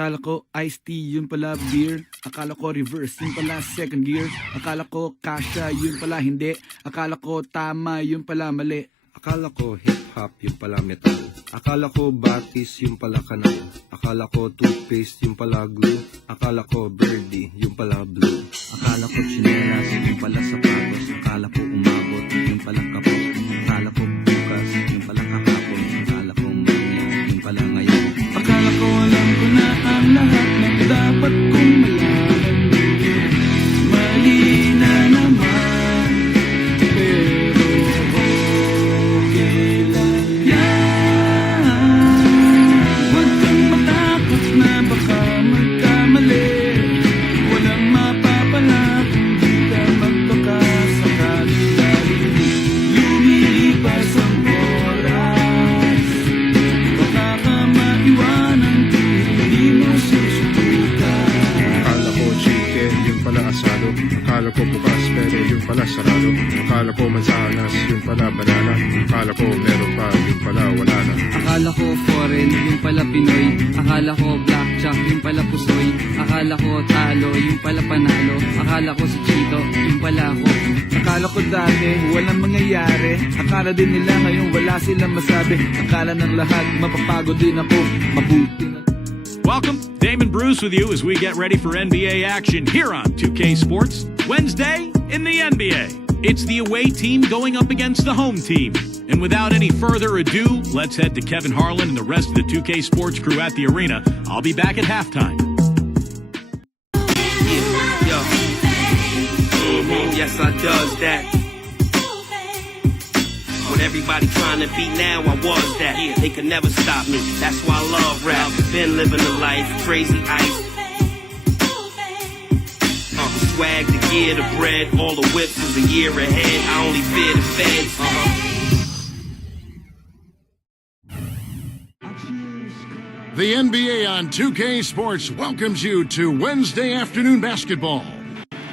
Akala ko iced tea, yun pala beer. Akala ko reverse, yun pala second gear. Akala ko kasha, yun pala hindi. Akala ko tama, yun pala mali. Akala ko hip-hop, yung pala metal. Akala ko batis, yung pala kanal. Akala ko toothpaste, yung pala glue. Akala ko birdie, yung pala blue. Akala ko tsinelas, yung pala sapatos. Akala ko umabot, yung pala kapos. Akala ko bukas, yung pala kahapon. Akala ko mamaya, yung pala ngayon. Akala ko alam ko na ang lahat ng dapat kong malaman. Mali na naman, pero okay lang yan. Huwag kang matakot na baka magkamali. Walang mapapala kung di ka magpakasakali. Dahil lumilipas ang oras, baka ka maiwanan kung hindi mo susubukan. Akala ko chicken, yun pala asado. Akala ko bukas, pero yun pala sarado. Akala ko mansanas, yun pala banana. Akala ko meron pa, yun pala wala na. Akala ko foreign, yung pala Pinoy. Akala ko blackjack, yung pala pusoy. Akala ko talo, yung pala panalo. Akala ko si Chito, yung pala ako. Akala ko dati walang mangyayari. Akala din nila ngayon wala silang masabi. Akala ng lahat mapapagod din ako. Mabuti na. Welcome, Damon Bruce with you as we get ready for NBA action here on 2K Sports. Wednesday in the NBA. It's the away team going up against the home team. And without any further ado, let's head to Kevin Harlan and the rest of the 2K Sports crew at the arena. I'll be back at halftime. Yes, I does that. When everybody trying to be now, I was that. They could never stop me. That's why I love rap. Been living the life, crazy ice. The swag, the gear, the bread, all the whips is a year ahead. I only fear the feds. The NBA on 2K Sports welcomes you to Wednesday afternoon basketball.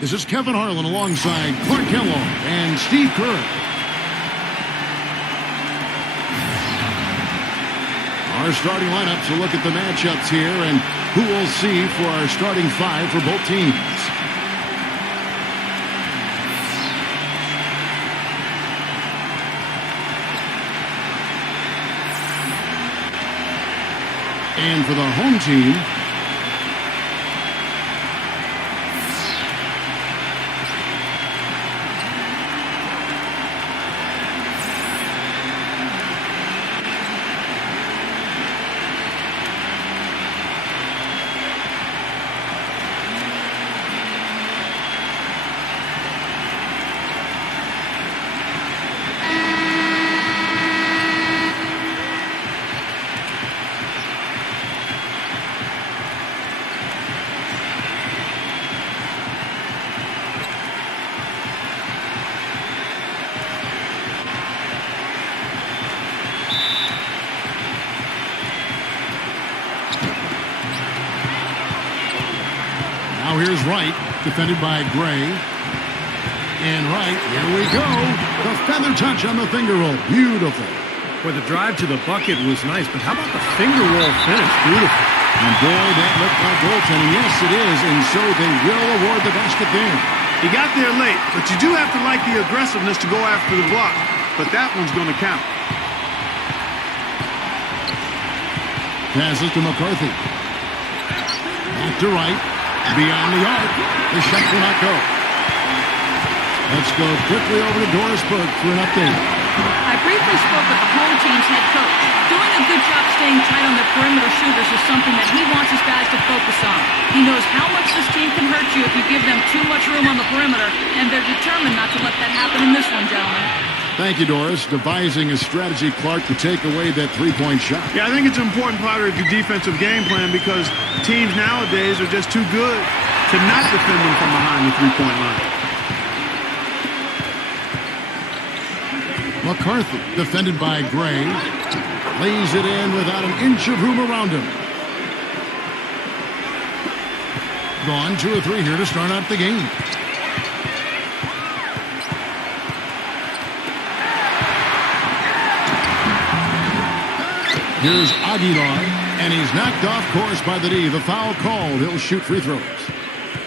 This is Kevin Harlan alongside Clark Kellogg and Steve Kerr. Our starting lineup to look at the matchups here and who we'll see for our starting five for both teams. And for the home team, now here's Wright, defended by Gray. And Wright, here we go. The feather touch on the finger roll. Beautiful. Well, the drive to the bucket was nice, but how about the finger roll finish? Beautiful. And boy, that looked like goaltending. Yes, it is. And so they will award the basket there. He got there late, but you do have to like the aggressiveness to go after the block. But that one's going to count. Passes to McCarthy. Back to Wright. Beyond the arc. The shot will not go. Let's go quickly over to Doris Burke for an update. I briefly spoke with the home team's head coach. Doing a good job staying tight on their perimeter shooters is something that he wants his guys to focus on. He knows how much this team can hurt you if you give them too much room on the perimeter, and they're determined not to let that happen in this one, gentlemen. Thank you, Doris. Devising a strategy, Clark, to take away that three-point shot. Yeah, I think it's an important part of your defensive game plan because teams nowadays are just too good to not defend them from behind the three-point line. McCarthy, defended by Gray, lays it in without an inch of room around him. Gone 2 or 3 here to start out the game. Here's Aguilar. And he's knocked off course by the D. The foul called. He'll shoot free throws.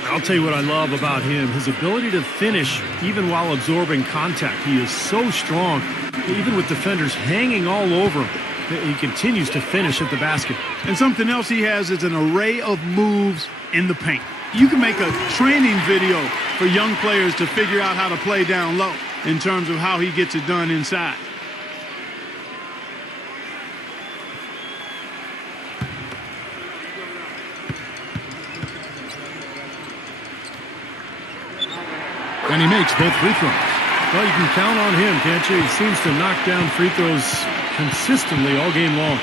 I'll tell you what I love about him, his ability to finish even while absorbing contact. He is so strong, even with defenders hanging all over him. He continues to finish at the basket. And something else he has is an array of moves in the paint. You can make a training video for young players to figure out how to play down low in terms of how he gets it done inside. And he makes both free throws. Well, you can count on him, can't you? He seems to knock down free throws consistently all game long.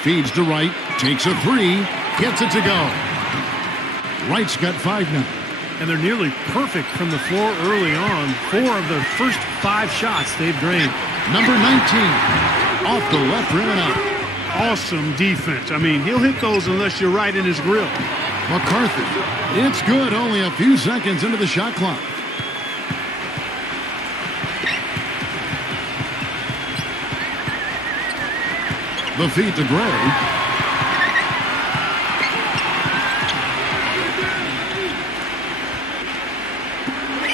Feeds to Wright, takes a three, gets it to go. Wright's got 5 now. And they're nearly perfect from the floor early on. 4 of their first 5 shots they've drained. Number 19, off the left rim and out. Awesome defense. I mean, he'll hit those unless you're right in his grill. McCarthy, it's good, only a few seconds into the shot clock. The feed to Gray.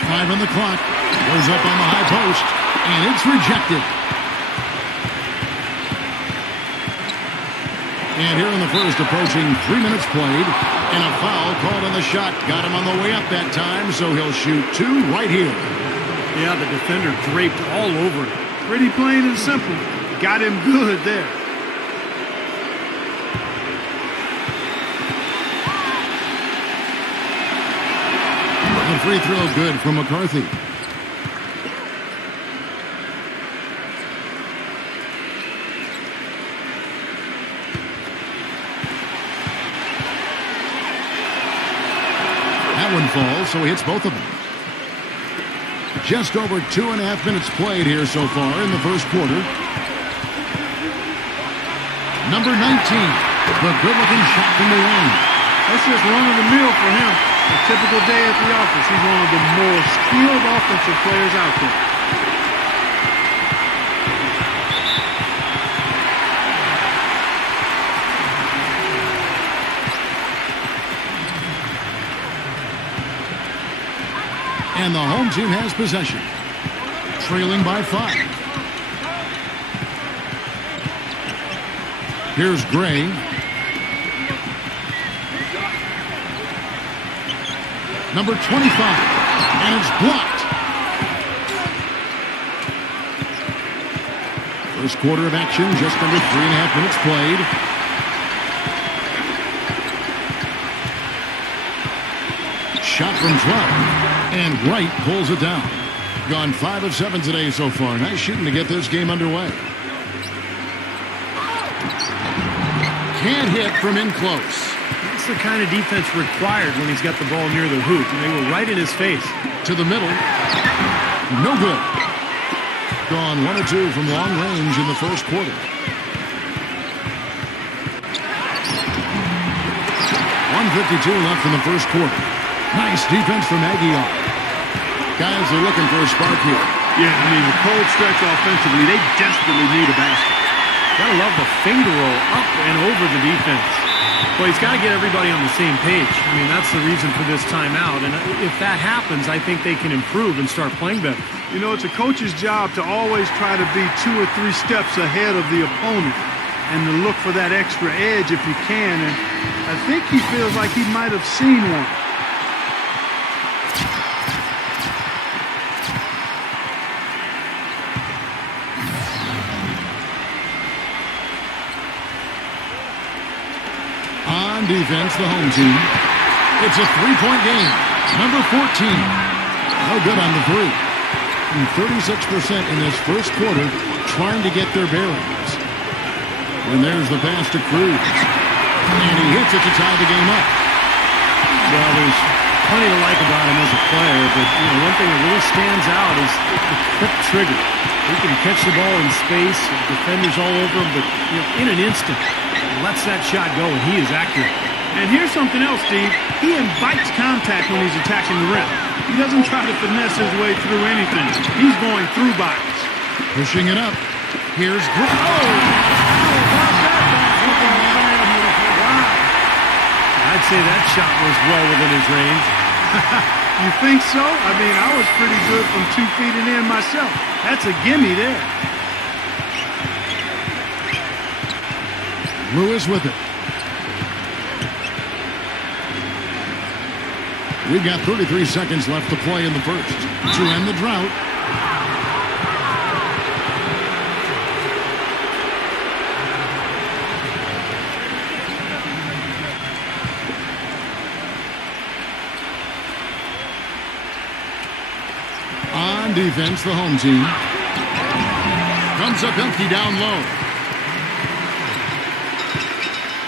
Five on the clock. Goes up on the high post, and it's rejected. And here in the first, approaching 3 minutes played, and a foul called on the shot. Got him on the way up that time, so he'll shoot 2 right here. Yeah, the defender draped all over him. Pretty plain and simple. Got him good there. The free throw good from McCarthy. That one falls, so he hits both of them. Just over 2.5 minutes played here so far in the first quarter. Number 19, the good-looking shot from the wing. That's just run-of-the-mill for him. A typical day at the office. He's one of the more skilled offensive players out there. And the home team has possession. Trailing by 5. Here's Gray. Number 25. And it's blocked. First quarter of action, just under 3.5 minutes played. Shot from 12. And Wright pulls it down. Gone 5 of 7 today so far. Nice shooting to get this game underway. Can't hit from in close. That's the kind of defense required when he's got the ball near the hoop. And they were right in his face. To the middle. No good. Gone 1 of 2 from long range in the first quarter. 1:52 left in the first quarter. Nice defense from Aguilar. Guys are looking for a spark here. Yeah, I mean, the cold stretch offensively, they desperately need a basket. Gotta love the finger roll up and over the defense. Well, he's got to get everybody on the same page. I mean, that's the reason for this timeout. And if that happens, I think they can improve and start playing better. You know, it's a coach's job to always try to be 2 or 3 steps ahead of the opponent and to look for that extra edge if you can. And I think he feels like he might have seen one. On defense, the home team. It's a 3-point game. Number 14. No good on the 3. And 36% in this first quarter trying to get their bearings. And there's the pass to Cruz. And he hits it to tie the game up. Well, there's plenty to like about him as a player, but one thing that really stands out is the quick trigger. He can catch the ball in space, defenders all over him, but in an instant, lets that shot go, and he is accurate. And here's something else, Steve. He invites contact when he's attacking the rim. He doesn't try to finesse his way through anything. He's going through bodies. Pushing it up. Here's Gray. I'd say that shot was well within his range. You think so? I mean, I was pretty good from 2 feet and in myself. That's a gimme there. Lewis with it. We've got 33 seconds left to play in the first to end the drought. On defense, the home team. Comes up empty down low.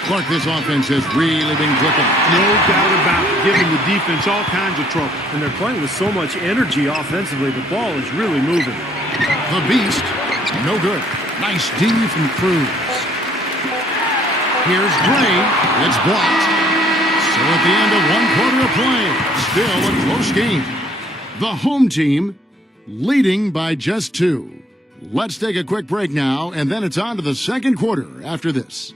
Clark, this offense has really been clicking. No doubt about it, giving the defense all kinds of trouble. And they're playing with so much energy offensively. The ball is really moving. The Beast, no good. Nice D from Cruz. Here's Gray. It's blocked. So at the end of 1 quarter of play, still a close game. The home team leading by just 2. Let's take a quick break now, and then it's on to the second quarter after this.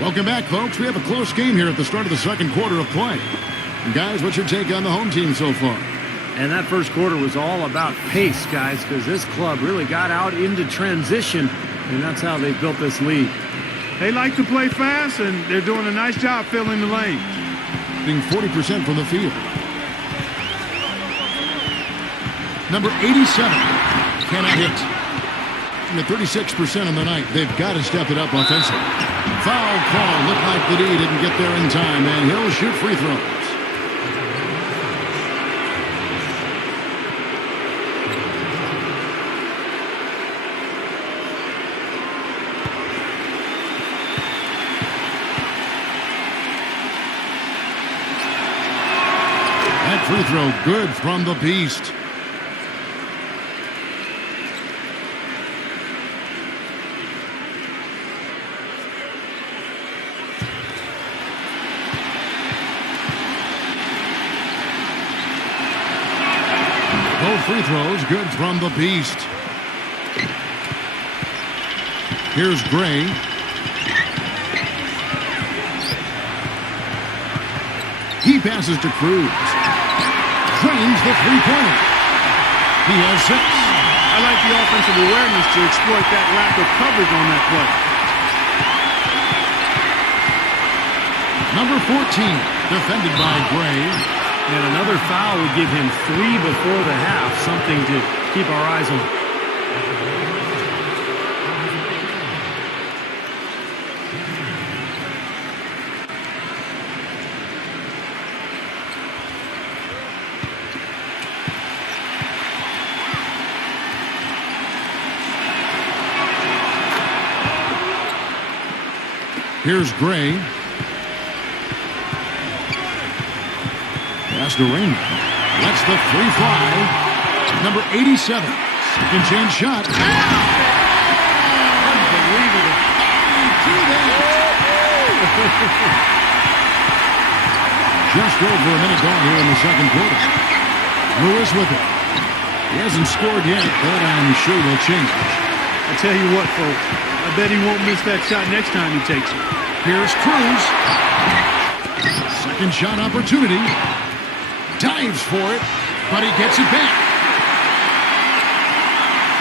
Welcome back, folks. We have a close game here at the start of the second quarter of play. And guys, what's your take on the home team so far? And that first quarter was all about pace, guys, because this club really got out into transition, and that's how they built this lead. They like to play fast, and they're doing a nice job filling the lane. Being 40% from the field. Number 87 cannot hit. At 36% on the night, they've got to step it up offensively. Foul call. Looked like the D didn't get there in time, and he'll shoot free throws. That free throw good from the Beast. Free throws good from the Beast. Here's Gray. He passes to Cruz. Drains the three-pointer. He has 6. I like the offensive awareness to exploit that lack of coverage on that play. Number 14, defended by Gray. And another foul would give him 3 before the half, something to keep our eyes on. Here's Gray. Pass to Raymond. Lets the 3 fly. Number 87. Second chance shot. Unbelievable. Just over a minute gone here in the second quarter. Lewis with it. He hasn't scored yet, but I'm sure will change. I tell you what, folks. I bet he won't miss that shot next time he takes it. Here's Cruz. Second shot opportunity. Dives for it, but he gets it back.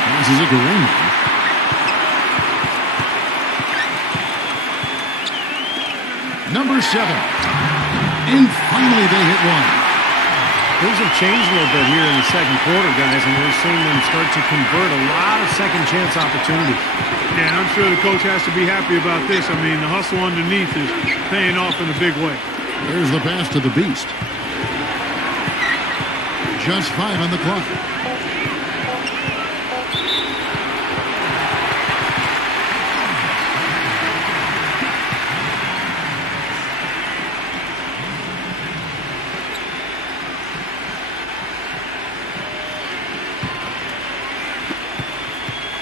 Passes it to Raymond. Number 7. And finally they hit one. Things have changed a little bit here in the second quarter, guys, and we're seeing them start to convert a lot of second chance opportunities. Yeah, and I'm sure the coach has to be happy about this. I mean, the hustle underneath is paying off in a big way. There's the pass to the Beast. Just 5 on the clock.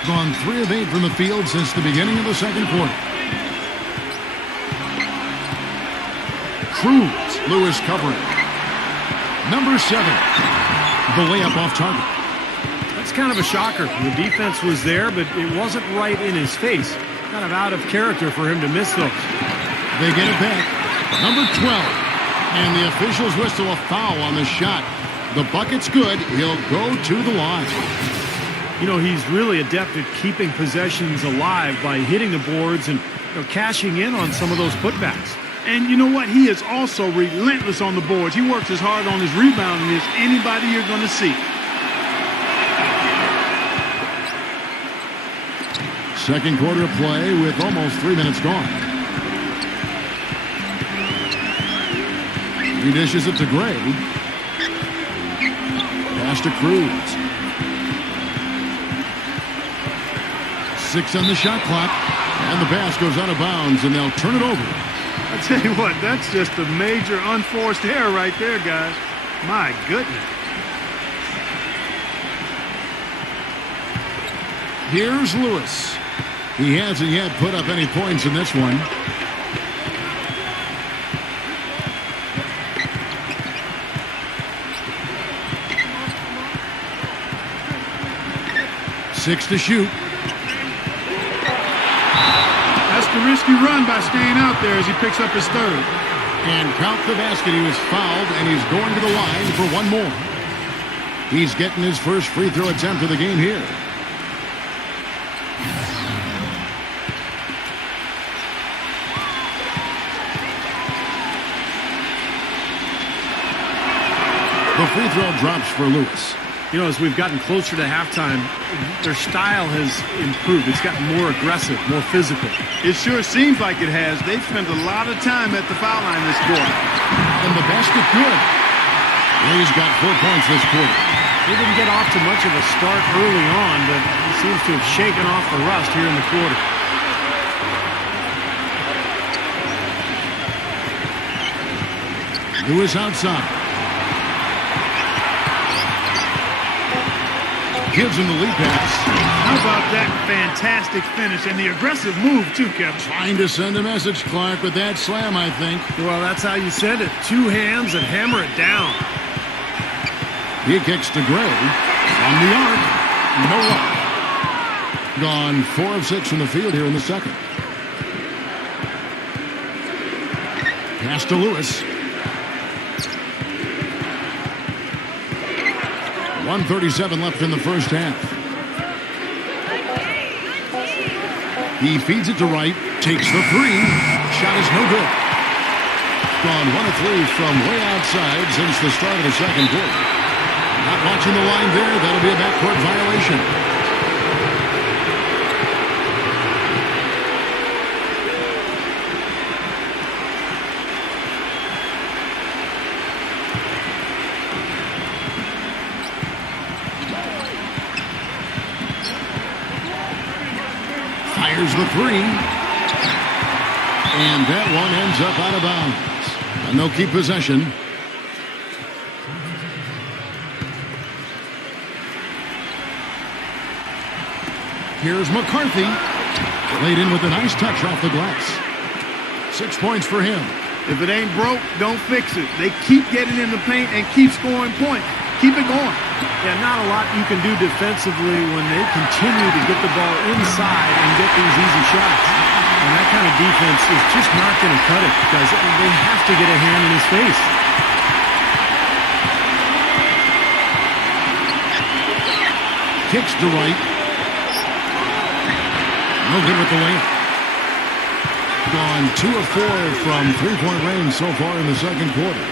Gone 3 of 8 from the field since the beginning of the second quarter. Cruz. Lewis covering. Number 7. The layup off target. That's kind of a shocker. The defense was there, but it wasn't right in his face. Kind of out of character for him to miss those. They get it back. Number 12. And the officials whistle a foul on the shot. The bucket's good. He'll go to the line. You know, he's really adept at keeping possessions alive by hitting the boards and cashing in on some of those putbacks. And you know what? He is also relentless on the boards. He works as hard on his rebounding as anybody you're going to see. Second quarter play with almost 3 minutes gone. He dishes it to Gray. Pass to Cruz. 6 on the shot clock. And the pass goes out of bounds, and they'll turn it over. I tell you what, that's just a major unforced error right there, guys. My goodness. Here's Lewis. He hasn't yet put up any points in this one. Six to shoot. That's the risky run by staying out there as he picks up his third. And count the basket. He was fouled, and he's going to the line for one more. He's getting his first free throw attempt of the game here. The free throw drops for Lewis. You know, as we've gotten closer to halftime, their style has improved. It's gotten more aggressive, more physical. It sure seems like it has. They've spent a lot of time at the foul line this quarter. And the basket good. Ray's got 4 points this quarter. They didn't get off to much of a start early on, but he seems to have shaken off the rust here in the quarter. Lewis outside. Gives him the lead pass. How about that fantastic finish and the aggressive move, too, Kevin? Trying to send a message, Clark, with that slam, I think. Well, that's how you send it. 2 hands and hammer it down. He kicks to Gray. From the arc. No luck. Gone 4 of 6 from the field here in the second. Pass to Lewis. 1:37 left in the first half. He feeds it to Wright. Takes the 3. Shot is no good. Gone 1 of 3 from way outside since the start of the second quarter. Not watching the line there. That'll be a backcourt violation. Fires the 3. And that one ends up out of bounds. And they'll keep possession. Here's McCarthy. Laid in with a nice touch off the glass. 6 points for him. If it ain't broke, don't fix it. They keep getting in the paint and keep scoring points. Keep it going. Yeah, not a lot you can do defensively when they continue to get the ball inside and get these easy shots. And that kind of defense is just not going to cut it because they have to get a hand in his face. Kicks to Wright. No good with the layup. Gone 2 of 4 from three-point range so far in the second quarter.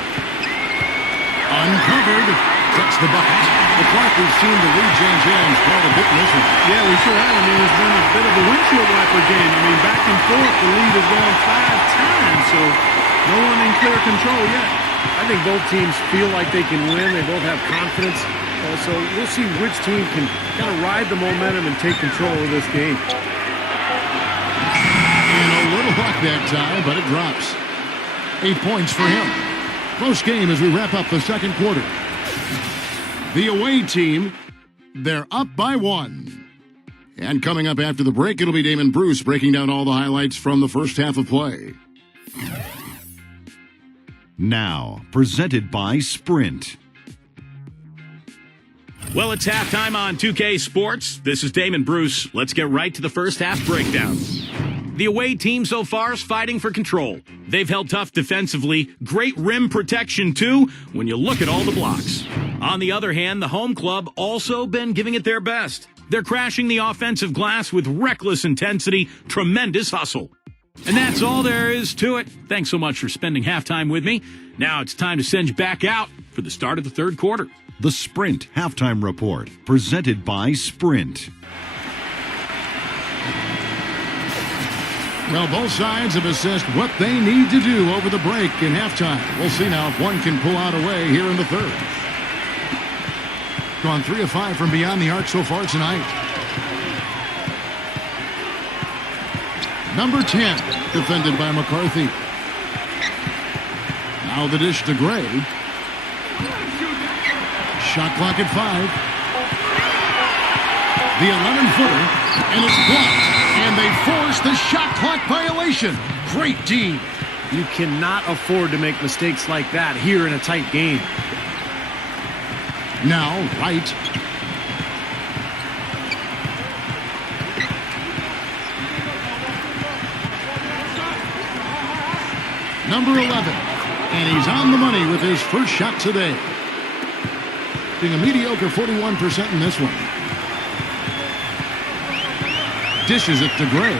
Uncovered. Gets the bucket. The clock we've seen the lead change hands quite a bit in this one. Yeah, we sure have. I mean, it's been a bit of a windshield wiper game. I mean, back and forth, the lead has gone 5 times, so no one in clear control yet. I think both teams feel like they can win. They both have confidence. So we'll see which team can kind of ride the momentum and take control of this game. And a little luck that time, but it drops. 8 points for him. Close game as we wrap up the second quarter. The away team, they're up by 1. And coming up after the break, it'll be Damon Bruce breaking down all the highlights from the first half of play. Now, presented by Sprint. Well, it's halftime on 2K Sports. This is Damon Bruce. Let's get right to the first half breakdown. The away team so far is fighting for control. They've held tough defensively, great rim protection too, when you look at all the blocks. On the other hand, the home club also been giving it their best. They're crashing the offensive glass with reckless intensity, tremendous hustle. And that's all there is to it. Thanks so much for spending halftime with me. Now it's time to send you back out for the start of the third quarter. The Sprint Halftime Report, presented by Sprint. Well, both sides have assessed what they need to do over the break in halftime. We'll see now if one can pull out away here in the third. Gone 3 of 5 from beyond the arc so far tonight. Number 10, defended by McCarthy. Now the dish to Gray. Shot clock at 5. The 11-footer, and it's blocked. And they force the shot clock violation. Great D. You cannot afford to make mistakes like that here in a tight game. Now, Wright. Number 11. And he's on the money with his first shot today. Being a mediocre 41% in this one. Dishes it to Gray.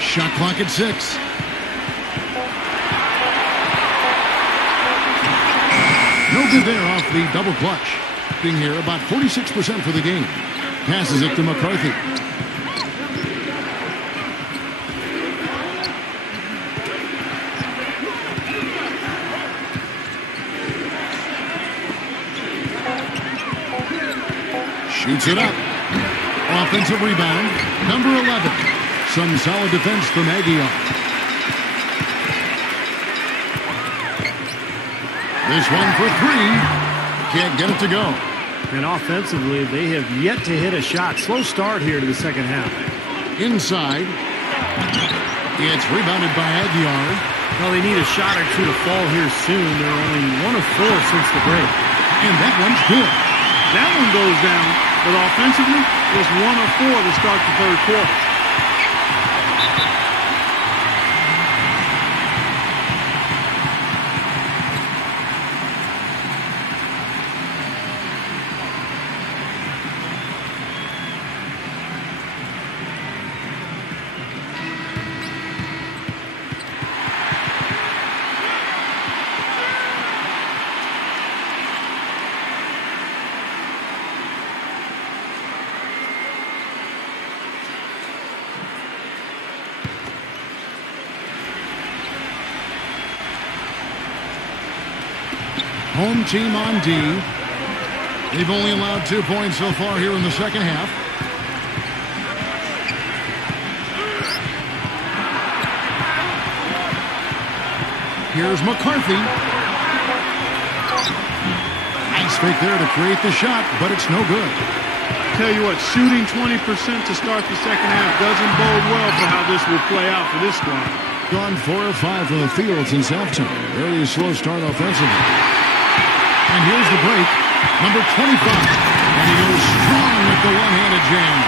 Shot clock at 6. No good there off the double clutch. Being here about 46% for the game. Passes it to McCarthy. Shoots it up. Offensive rebound. Number 11. Some solid defense from Aguilar. This one for 3. Can't get it to go. And offensively, they have yet to hit a shot. Slow start here to the second half. Inside. It's rebounded by Aguilar. Well, they need a shot or two to fall here soon. They're only 1 of 4 since the break. And that one's good. That one goes down, but offensively, it's 1 of 4 to start the third quarter. Home team on D. They've only allowed 2 points so far here in the second half. Here's McCarthy. Nice fake there to create the shot, but it's no good. Tell you what, shooting 20% to start the second half doesn't bode well for how this will play out for this squad. Gone 4 of 5 from the field since halftime. Very slow start offensively. And here's the break. Number 25. And he goes strong with the one-handed jam.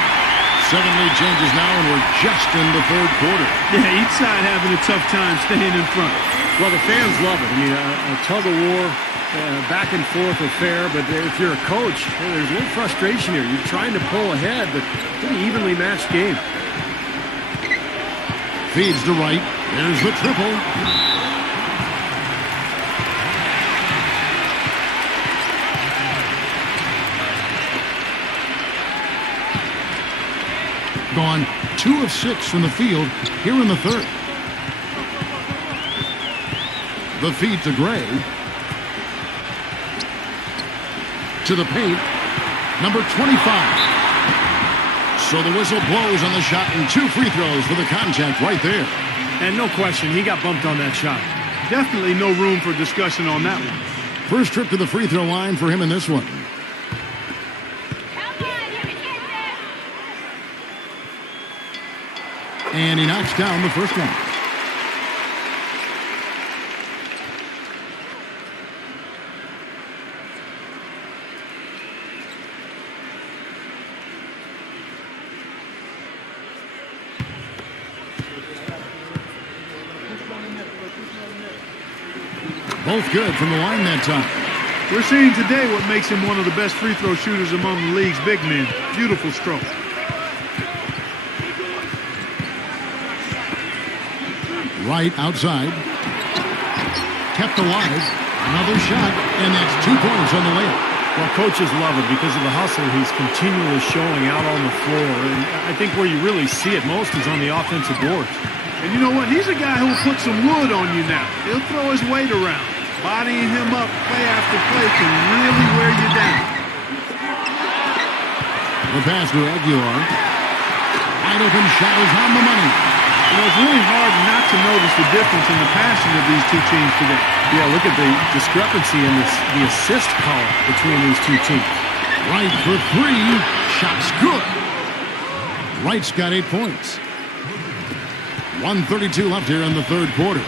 7 lead changes now, and we're just in the third quarter. Yeah, each side having a tough time staying in front. Well, the fans love it. I mean, a tug of war, back and forth affair. But if you're a coach, there's a little frustration here. You're trying to pull ahead, but pretty evenly matched game. Feeds to right. There's the triple. Gone 2 of 6 from the field here in the third. The feed to Gray. To the paint. Number 25. So the whistle blows on the shot, and 2 free throws for the contact right there. And no question, he got bumped on that shot. Definitely no room for discussion on that one. First trip to the free throw line for him in this one. And he knocks down the first one. Both good from the line that time. We're seeing today what makes him one of the best free throw shooters among the league's big men. Beautiful stroke. Right outside. Kept alive. Another shot, and that's 2 points on the layup. Well, coaches love it because of the hustle he's continually showing out on the floor. And I think where you really see it most is on the offensive boards. And you know what? He's a guy who will put some wood on you now. He'll throw his weight around. Bodying him up play after play can really wear you down. The pass to Aguilar. Wide open shot is on the money. You know, it's really hard not to notice the difference in the passing of these two teams today. Yeah, look at the discrepancy in the assist column between these two teams. Wright for three. Shot's good. Wright's got 8 points. 1:32 left here in the third quarter.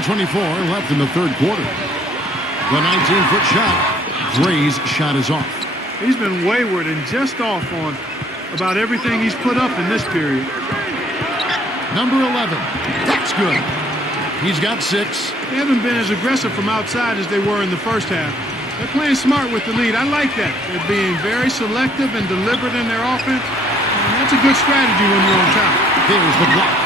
.24 left in the third quarter. The 19-foot shot. Dre's shot is off. He's been wayward and just off on about everything he's put up in this period. Number 11. That's good. He's got 6. They haven't been as aggressive from outside as they were in the first half. They're playing smart with the lead. I like that. They're being very selective and deliberate in their offense. And that's a good strategy when you're on top. Here's the block.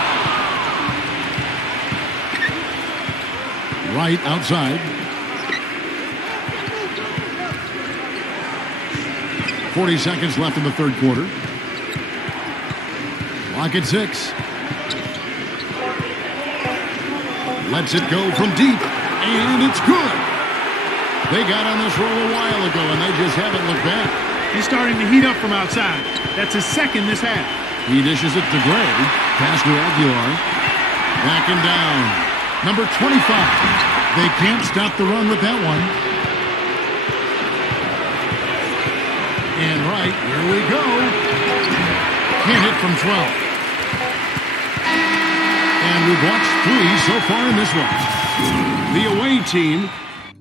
Right outside. 40 seconds left in the third quarter. Clock at 6. Lets it go from deep, and it's good. They got on this roll a while ago, and they just haven't looked back. He's starting to heat up from outside. That's his second this half. He dishes it to Gray. Pass to Aguilar. Backing down. Number 25. They can't stop the run with that one. And right, here we go. Can't hit from 12. And we've watched 3 so far in this one. The away team,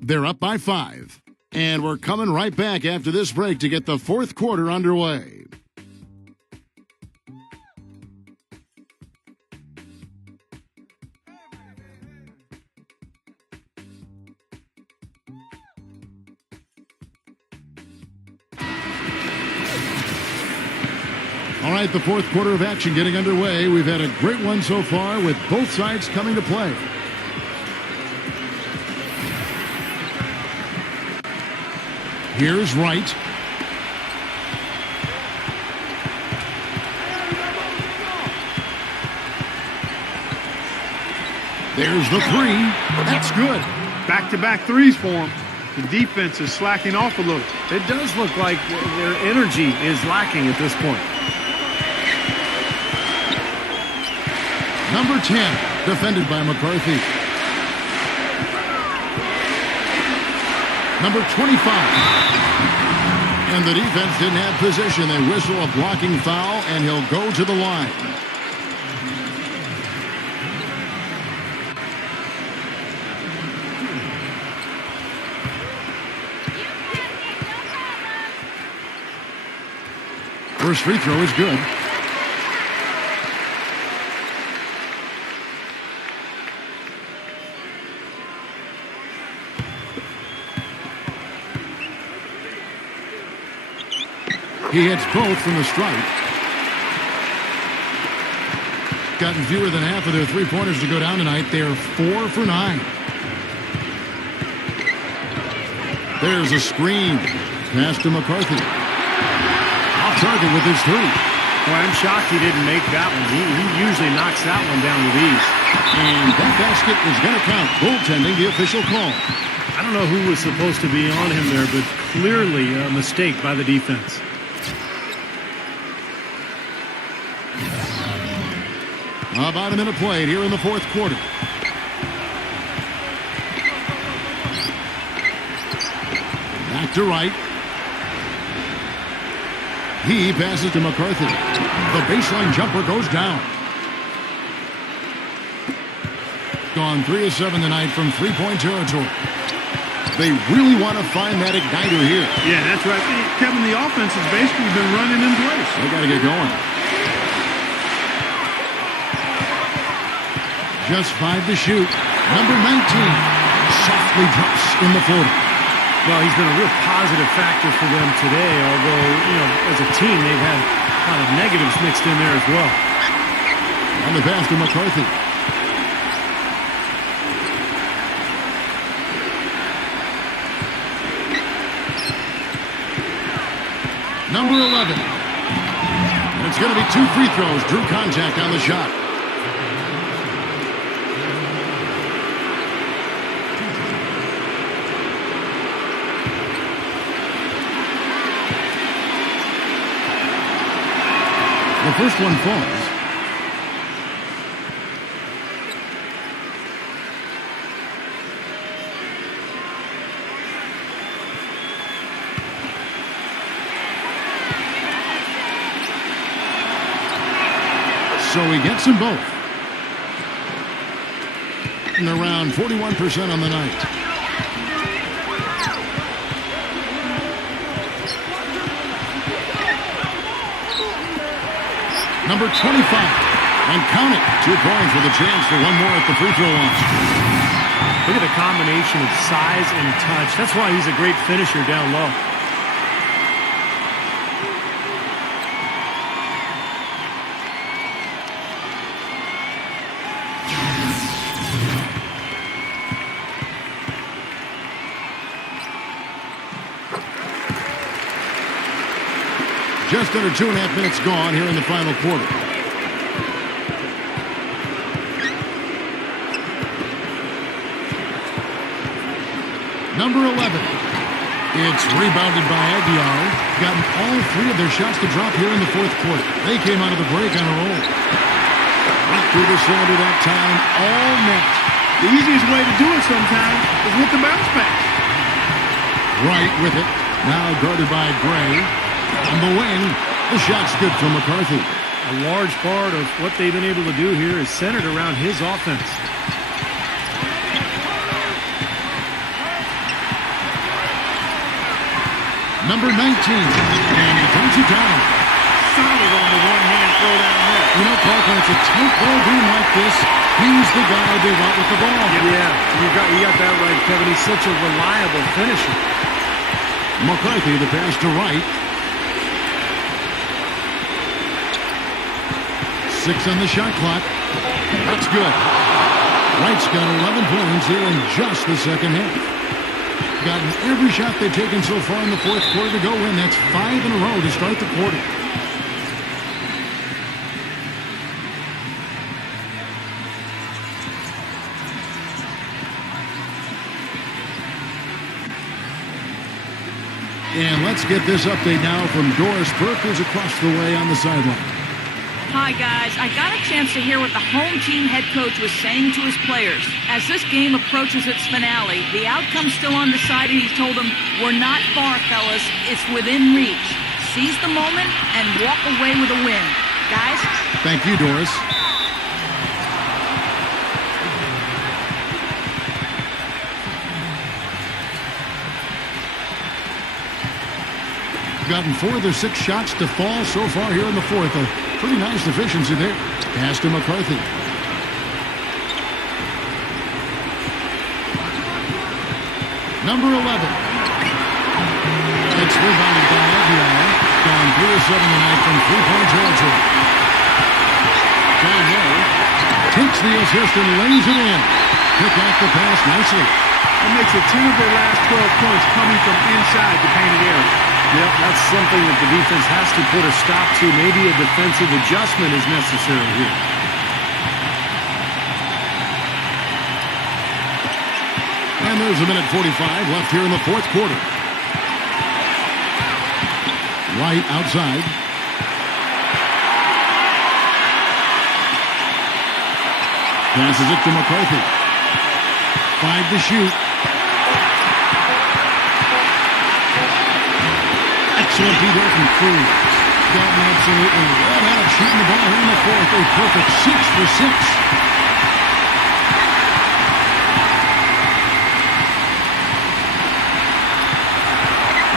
they're up by 5. And we're coming right back after this break to get the fourth quarter underway. All right, the fourth quarter of action getting underway. We've had a great one so far with both sides coming to play. Here's Wright. There's the 3. That's good. Back-to-back threes for him. The defense is slacking off a little. It does look like their energy is lacking at this point. Number 10, defended by McCarthy. Number 25. And the defense didn't have position. They whistle a blocking foul, and he'll go to the line. First free throw is good. He hits both from the stripe. Gotten fewer than half of their three-pointers to go down tonight. They are 4 for 9. There's a screen. Pass to McCarthy. Off target with his three. Boy, I'm shocked he didn't make that one. He usually knocks that one down with ease. And that basket is going to count. Goaltending, the official call. I don't know who was supposed to be on him there, but clearly a mistake by the defense. About a minute played here in the fourth quarter. Back to Wright. He passes to McCarthy. The baseline jumper goes down. Gone 3 of 7 tonight from three-point territory. They really want to find that igniter here. Yeah, that's right. Kevin, the offense has basically been running in place. They got to get going. Just 5 to shoot. Number 19 softly drops in the floater. Well, he's been a real positive factor for them today, although, as a team, they've had a lot of negatives mixed in there as well. On the pass to McCarthy. Number 11. And it's going to be 2 free throws. Drew contact on the shot. The first one falls. So he gets them both. And around 41% on the night. Number 25. And count it. 2 points with a chance for one more at the free throw line. Look at the combination of size and touch. That's why he's a great finisher down low. Just under 2.5 minutes gone here in the final quarter. Number 11. It's rebounded by Aguiar. Gotten all 3 of their shots to drop here in the fourth quarter. They came out of the break on a roll. Right through the shoulder that time, all net. The easiest way to do it sometimes is with the bounce pass. Right with it. Now guarded by Gray. On the wing, the shot's good from McCarthy. A large part of what they've been able to do here is centered around his offense. Number 19, and he comes it down. Solid on the one-hand throw down there. You know, Clark, when it's a tight ball game like this, he's the guy they want with the ball. Yeah, you got that right, Kevin. He's such a reliable finisher. McCarthy, the pass to Wright. 6 on the shot clock. That's good. Wright's got 11 points here in just the second half. Gotten every shot they've taken so far in the fourth quarter to go in. That's 5 in a row to start the quarter. And let's get this update now from Doris Burke, who's across the way on the sideline. Hi, guys. I got a chance to hear what the home team head coach was saying to his players. As this game approaches its finale, the outcome's still undecided. He told them, "We're not far, fellas. It's within reach. Seize the moment and walk away with a win." Guys? Thank you, Doris. Gotten 4 of their 6 shots to fall so far here in the fourth. A pretty nice efficiency there. Pass to McCarthy. Number 11. It's rebounded by Aguiar. Gone 3 of 7 tonight from three-point territory. John Moore takes the assist and lays it in. Pick out the pass nicely. That makes 10 of their last 12 points coming from inside the painted area. Yep, that's something that the defense has to put a stop to. Maybe a defensive adjustment is necessary here. And there's a minute 45 left here in the fourth quarter. White outside. Passes it to McCarthy. 5 to shoot. Excellent D there from Cruz. Dalton absolutely red out shooting the ball here in the fourth. A perfect 6 for 6.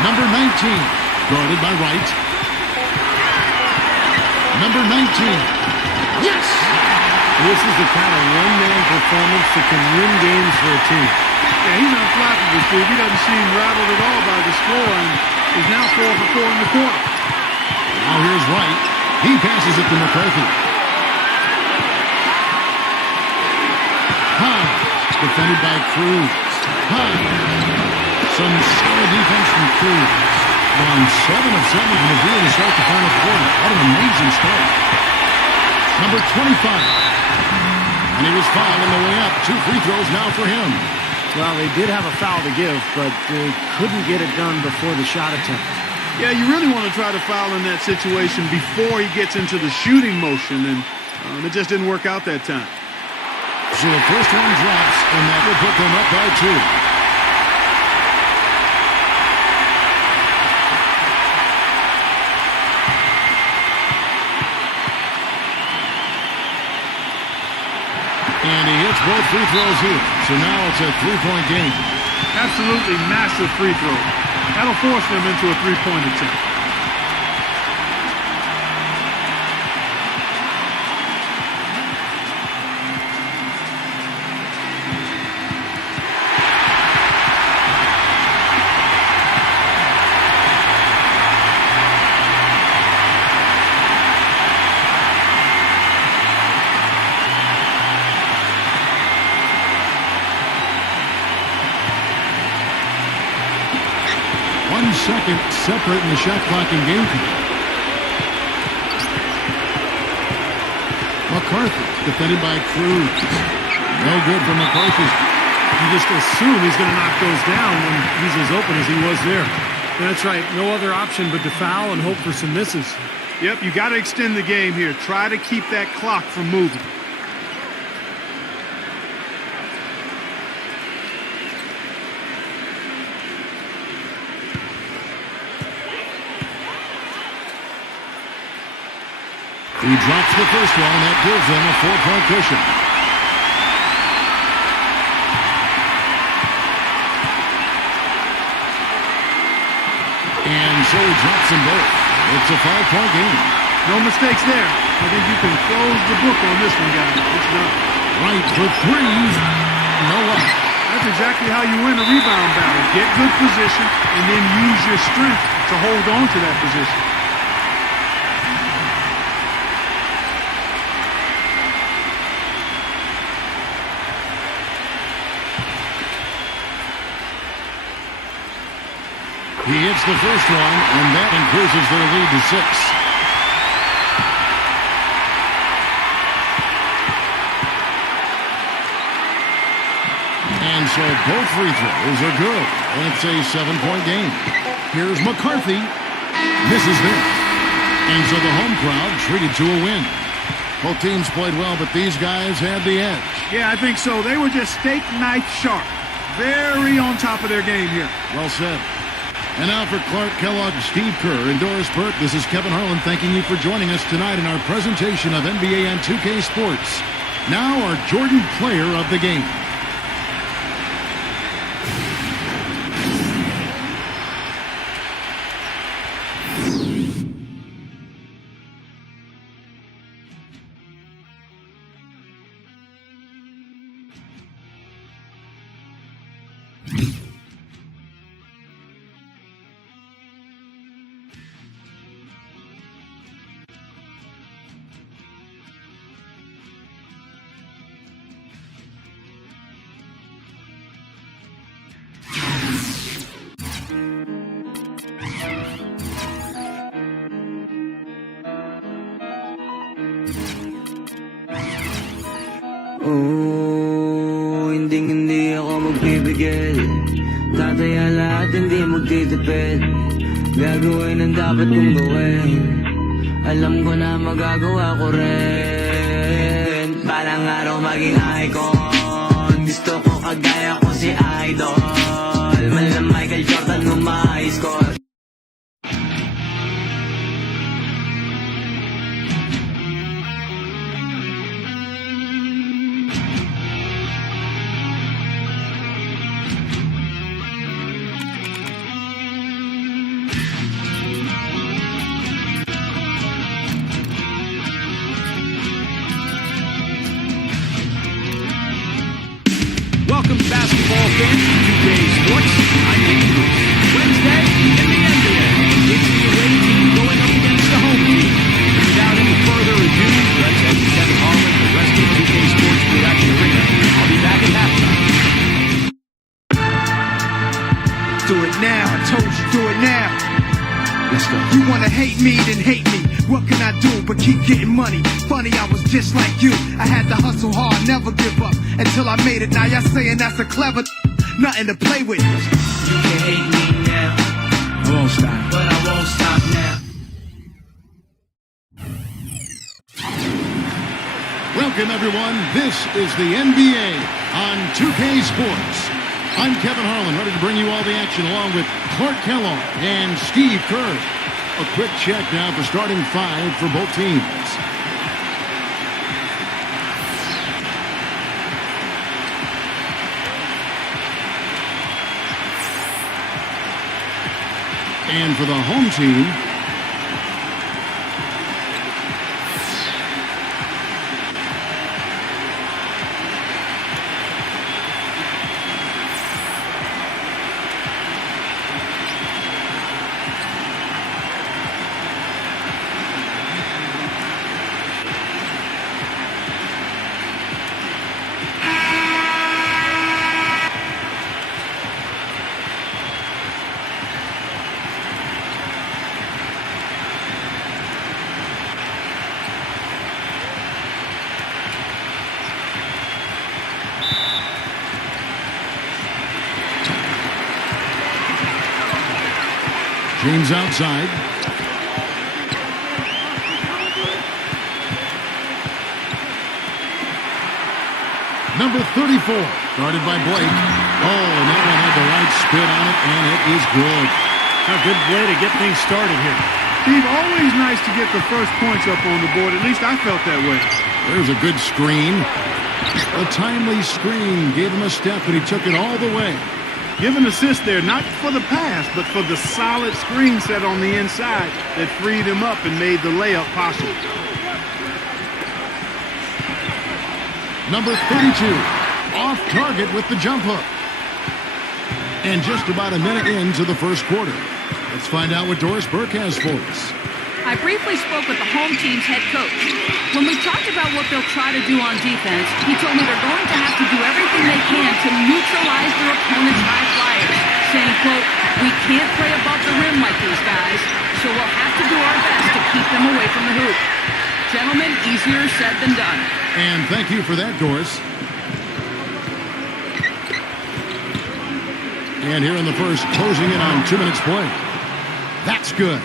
Number 19, guarded by Wright. Number 19. Yes! This is the kind of one-man performance that can win games for a team. Yeah, he's unflappable, Steve. He doesn't seem rattled at all by the score, and is now 4 for 4 in the quarter. Now here's Wright. He passes it to McCarthy. High. Defended by Cruz. High. Some solid defense from Cruz. On 7 of 7 from the field to start the final quarter. What an amazing start. Number 25. And he was fouled on the way up. 2 free throws now for him. Well, they did have a foul to give, but they couldn't get it done before the shot attempt. Yeah, you really want to try to foul in that situation before he gets into the shooting motion, and it just didn't work out that time. So the first one drops, and that will put them up by 2. And he hits both free throws here. So now it's a 3-point game. Absolutely massive free throw. That'll force them into a 3-point attempt. Second separating the shot clock and game clock. McCarthy defended by Cruz. No good for McCarthy. You just assume he's going to knock those down when he's as open as he was there. That's right. No other option but to foul and hope for some misses. Yep, you got to extend the game here. Try to keep that clock from moving. He drops the first one. That gives them a 4-point cushion. And so he drops them both. It's a 5-point game. No mistakes there. I think you can close the book on this one, guys. It's done. Right for 3. No luck. That's exactly how you win a rebound battle. Get good position and then use your strength to hold on to that position. He hits the first one, and that increases their lead to 6. And so both free throws are good. It's a 7-point game. Here's McCarthy. Misses this. And so the home crowd treated to a win. Both teams played well, but these guys had the edge. Yeah, I think so. They were just steak knife sharp. Very on top of their game here. Well said. And now for Clark Kellogg, Steve Kerr, and Doris Burke, this is Kevin Harlan thanking you for joining us tonight in our presentation of NBA and 2K Sports. Now our Jordan Player of the Game. ako magpipigil. Tataya lahat, hindi magtitipid. Gagawin ang dapat kong gawin. Alam ko na magagawa ko rin. Balang araw maging icon. Gusto ko kagaya ko si Idol. Mala Michael Jordan mo ma-score. Welcome, basketball fans, to 2K Sports. I'm Damon Bruce. Wednesday in the NBA. It's the away team going up against the home team. And without any further ado, let's head to Kevin Harlan, the rest of 2K Sports Production Arena. I'll be back at halftime. Do it now, I told you, do it now. Let's go. You wanna hate me, then hate me. What can I do but keep getting money? Funny, I was just like you. I had to hustle hard, never give up until I made it. Now y'all saying that's a clever, nothing to play with. You can hate me now, I won't stop. but I won't stop now. Welcome, everyone. This is the NBA on 2K Sports. I'm Kevin Harlan, ready to bring you all the action along with Clark Kellogg and Steve Kerr. A quick check now for starting five for both teams. And for the home team, James outside. Number 34, guarded by Blake. Oh, and that one had the right spin on it, and it is good. A good way to get things started here. Steve, always nice to get the first points up on the board. At least I felt that way. There's a good screen. A timely screen gave him a step, and he took it all the way. Give an assist there, not for the pass, but for the solid screen set on the inside that freed him up and made the layup possible. Number 32, off target with the jump hook. And just about a minute into the first quarter. Let's find out what Doris Burke has for us. I briefly spoke with the home team's head coach. When we talked about what they'll try to do on defense, he told me they're going to have to do everything they can to neutralize their opponent's high flyers, saying, quote, "We can't play above the rim like these guys, so we'll have to do our best to keep them away from the hoop." Gentlemen, easier said than done. And thank you for that, Doris. And here in the first, closing in on 2 minutes play. That's good.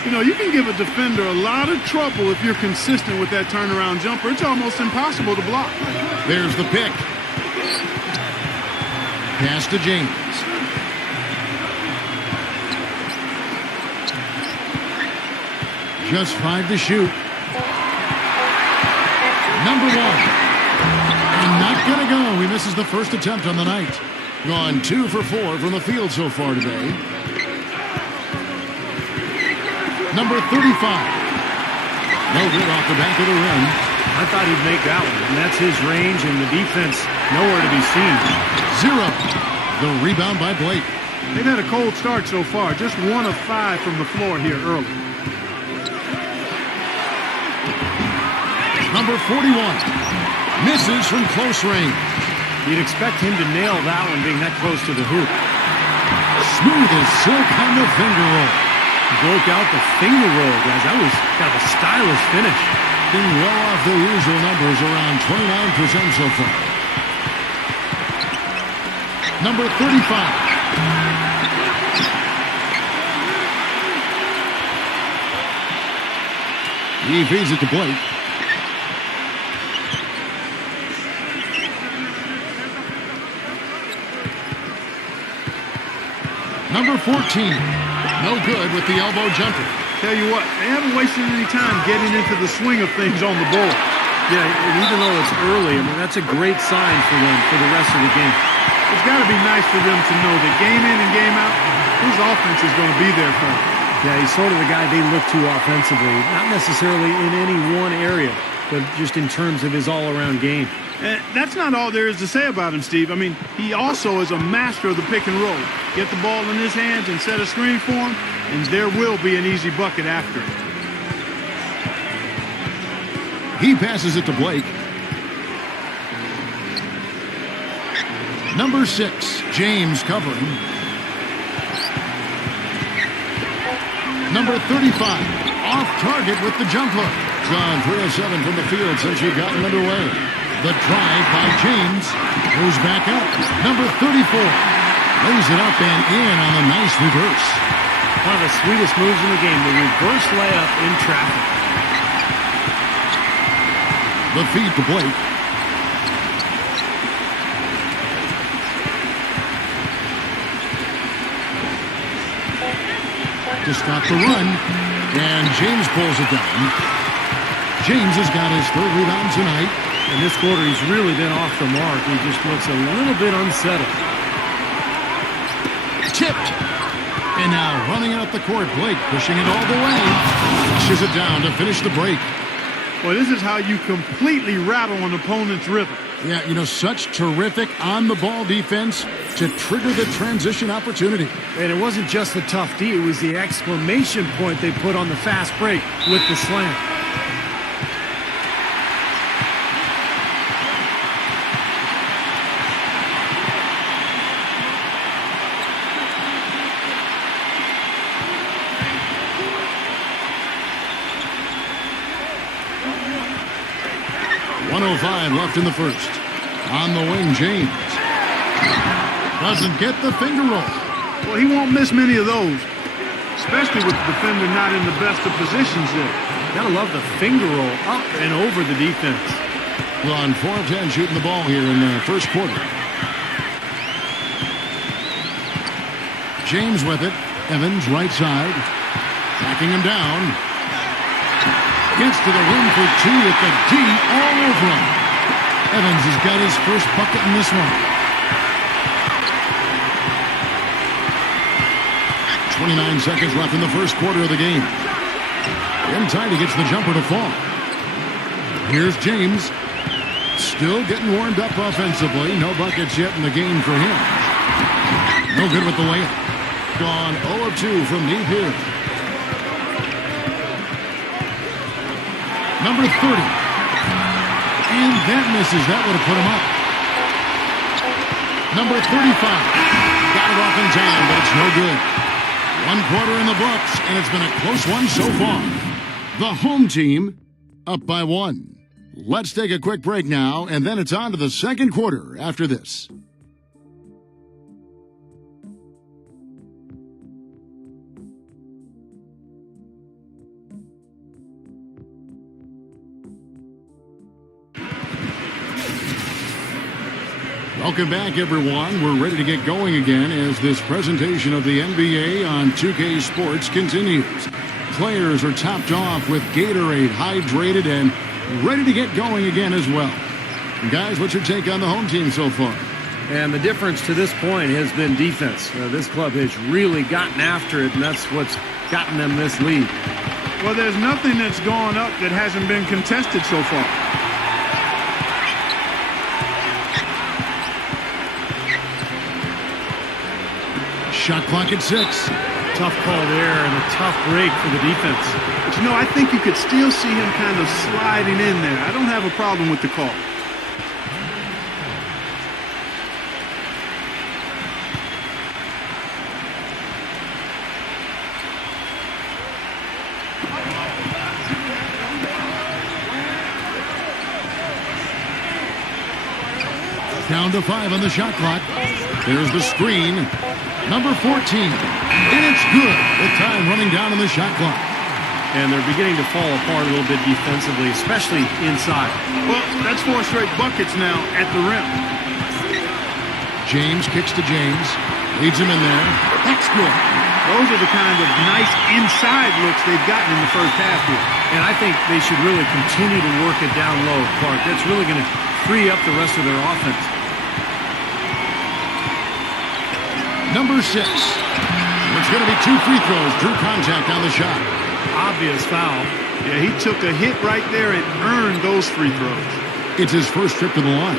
You know, you can give a defender a lot of trouble if you're consistent with that turnaround jumper. It's almost impossible to block. There's the pick. Pass to James. Just 5 to shoot. Number 1. And not going to go. He misses the first attempt on the night. Gone 2 for 4 from the field so far today. Number 35. No good off the back of the rim. I thought he'd make that one, and that's his range, and the defense nowhere to be seen. 0. The rebound by Blake. They've had a cold start so far. Just 1 of 5 from the floor here early. Number 41. Misses from close range. You'd expect him to nail that one being that close to the hoop. Smooth as silk on the finger roll. Broke out the finger roll, guys. That was kind of a stylish finish. Being well off the usual numbers, around 29% so far. Number 35. He feeds it to Blake. Number 14. No good with the elbow jumper. Tell you what, they haven't wasted any time getting into the swing of things on the board. Yeah, and even though it's early, I mean, that's a great sign for them for the rest of the game. It's got to be nice for them to know that game in and game out, his offense is going to be there for them. Yeah, he's sort of the guy they look to offensively, not necessarily in any one area, but just in terms of his all-around game. And that's not all there is to say about him, Steve. I mean, he also is a master of the pick and roll. Get the ball in his hands and set a screen for him, and there will be an easy bucket after it. He passes it to Blake. Number 6, James covering. Number 35, off target with the jump hook. Gone 3 of 7 from the field since you've gotten underway. The drive by James goes back up. Number 34 lays it up and in on the nice reverse. One of the sweetest moves in the game, the reverse layup in traffic. The feed to Blake. To stop the run, and James pulls it down. James has got his 3rd rebound tonight. In this quarter, he's really been off the mark. He just looks a little bit unsettled. Tipped. And now running it up the court, Blake pushing it all the way. Pushes it down to finish the break. Well, this is how you completely rattle an opponent's rhythm. Yeah, you know, such terrific on-the-ball defense to trigger the transition opportunity. And it wasn't just the tough D, it was the exclamation point they put on the fast break with the slam. Left in the first. On the wing, James. Doesn't get the finger roll. Well, he won't miss many of those, especially with the defender not in the best of positions there. Gotta love the finger roll up and over the defense. Well, on 4 of 10 shooting the ball here in the first quarter. James with it. Evans right side. Backing him down. Gets to the rim for 2 with the D all over him. Evans has got his first bucket in this one. 29 seconds left in the first quarter of the game. In time, he gets the jumper to fall. Here's James. Still getting warmed up offensively. No buckets yet in the game for him. No good with the layup. Gone 0 of 2 from deep here. Number 30. And that misses. That would have put him up. Number 35. Got it off in time, but it's no good. 1 quarter in the books, and it's been a close one so far. The home team up by 1. Let's take a quick break now, and then it's on to the second quarter after this. Welcome back, everyone. We're ready to get going again as this presentation of the NBA on 2K Sports continues. Players are topped off with Gatorade, hydrated, and ready to get going again as well. And guys, what's your take on the home team so far? And the difference to this point has been defense. This club has really gotten after it, and that's what's gotten them this lead. Well, there's nothing that's gone up that hasn't been contested so far. Shot clock at 6. Tough call there and a tough break for the defense. But, you know, I think you could still see him kind of sliding in there. I don't have a problem with the call. Down to 5 on the shot clock. There's the screen. Number 14. And it's good with time running down on the shot clock. And they're beginning to fall apart a little bit defensively, especially inside. Well, that's 4 straight buckets now at the rim. James kicks to James. Leads him in there. That's good. Those are the kind of nice inside looks they've gotten in the first half here. And I think they should really continue to work it down low, Clark. That's really going to free up the rest of their offense. Number 6. It's going to be 2 free throws. Drew contact on the shot. Obvious foul. Yeah, he took a hit right there and earned those free throws. It's his first trip to the line.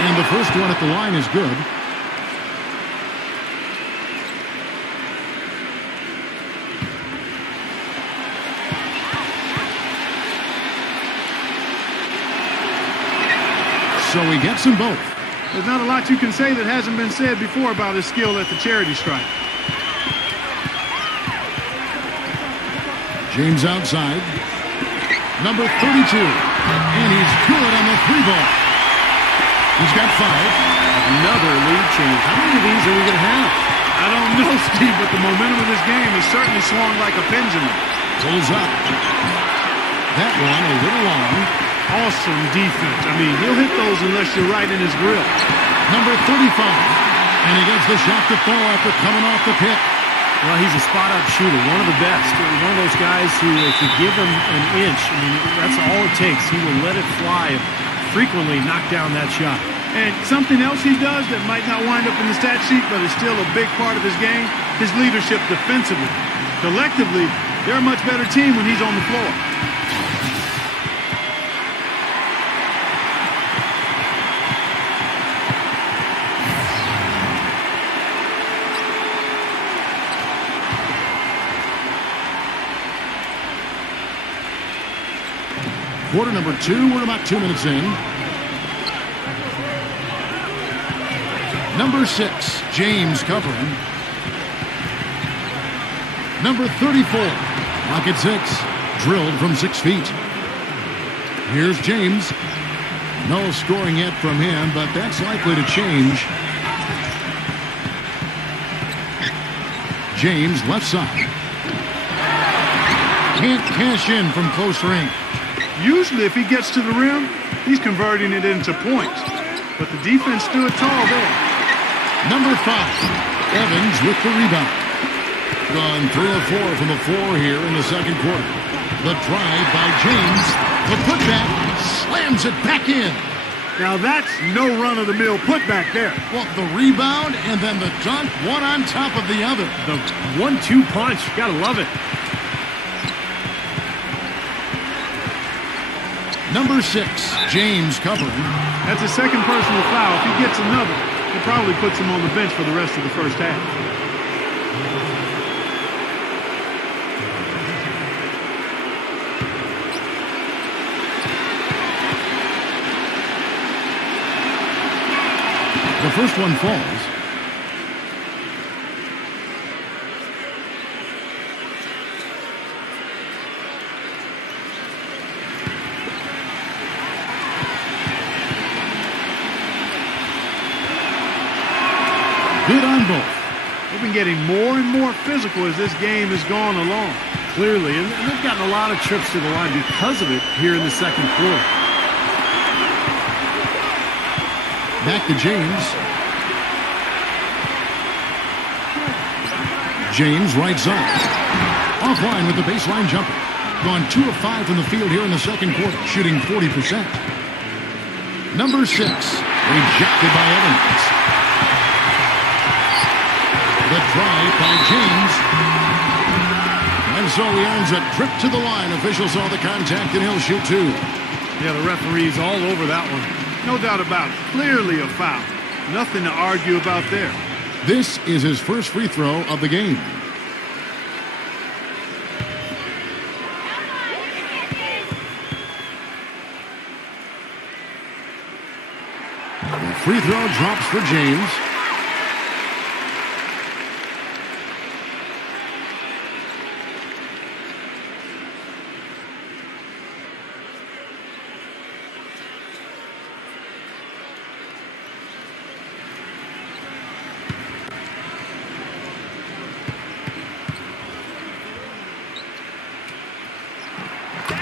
And the first one at the line is good. So he gets them both. There's not a lot you can say that hasn't been said before about his skill at the charity stripe. James outside. Number 32. And he's good on the 3-ball. He's got 5. Another lead change. How many of these are we going to have? I don't know, Steve, but the momentum of this game has certainly swung like a pendulum. Pulls up. That one a little long. Awesome defense. I mean, he'll hit those unless you're right in his grill. Number 35. And he gets the shot to fall after coming off the pick. Well, he's a spot-up shooter, one of the best. One of those guys who, if you give him an inch, I mean, that's all it takes. He will let it fly and frequently knock down that shot. And something else he does that might not wind up in the stat sheet, but is still a big part of his game, his leadership defensively. Collectively, they're a much better team when he's on the floor. Quarter number 2, we're about 2 minutes in. Number 6, James covering. Number 34, pocket 6, drilled from 6 feet. Here's James. No scoring yet from him, but that's likely to change. James, left side. Can't cash in from close range. Usually, if he gets to the rim, he's converting it into points. But the defense stood tall there. Number 5, Evans with the rebound. Gone 3 of 4 from the floor here in the second quarter. The drive by James. The putback slams it back in. Now that's no run-of-the-mill putback there. Well, the rebound and then the dunk, one on top of the other. The 1-2 punch. Gotta love it. Number 6, James covering. That's a second personal foul. If he gets another, it probably puts him on the bench for the rest of the first half. The first one falls. Good on both. They've been getting more and more physical as this game has gone along. Clearly, and they've gotten a lot of trips to the line because of it here in the second quarter. Back to James. James right side. Offline with the baseline jumper. Gone 2 of 5 from the field here in the second quarter, shooting 40%. Number 6, rejected by Evans. The drive by James. And so he earns a trip to the line. Officials saw the contact and he'll shoot 2. Yeah, the referee's all over that one. No doubt about it. Clearly a foul. Nothing to argue about there. This is his first free throw of the game. The free throw drops for James.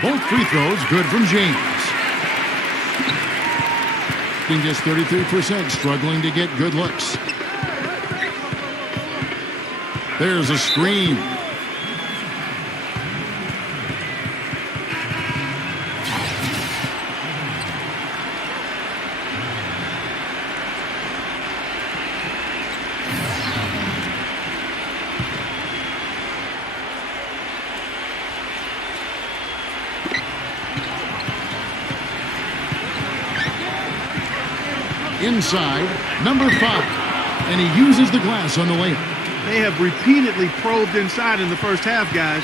Both free throws good from James. Being just 33%, struggling to get good looks. There's a screen. Inside, number 5. And he uses the glass on the layup. They have repeatedly probed inside in the first half, guys,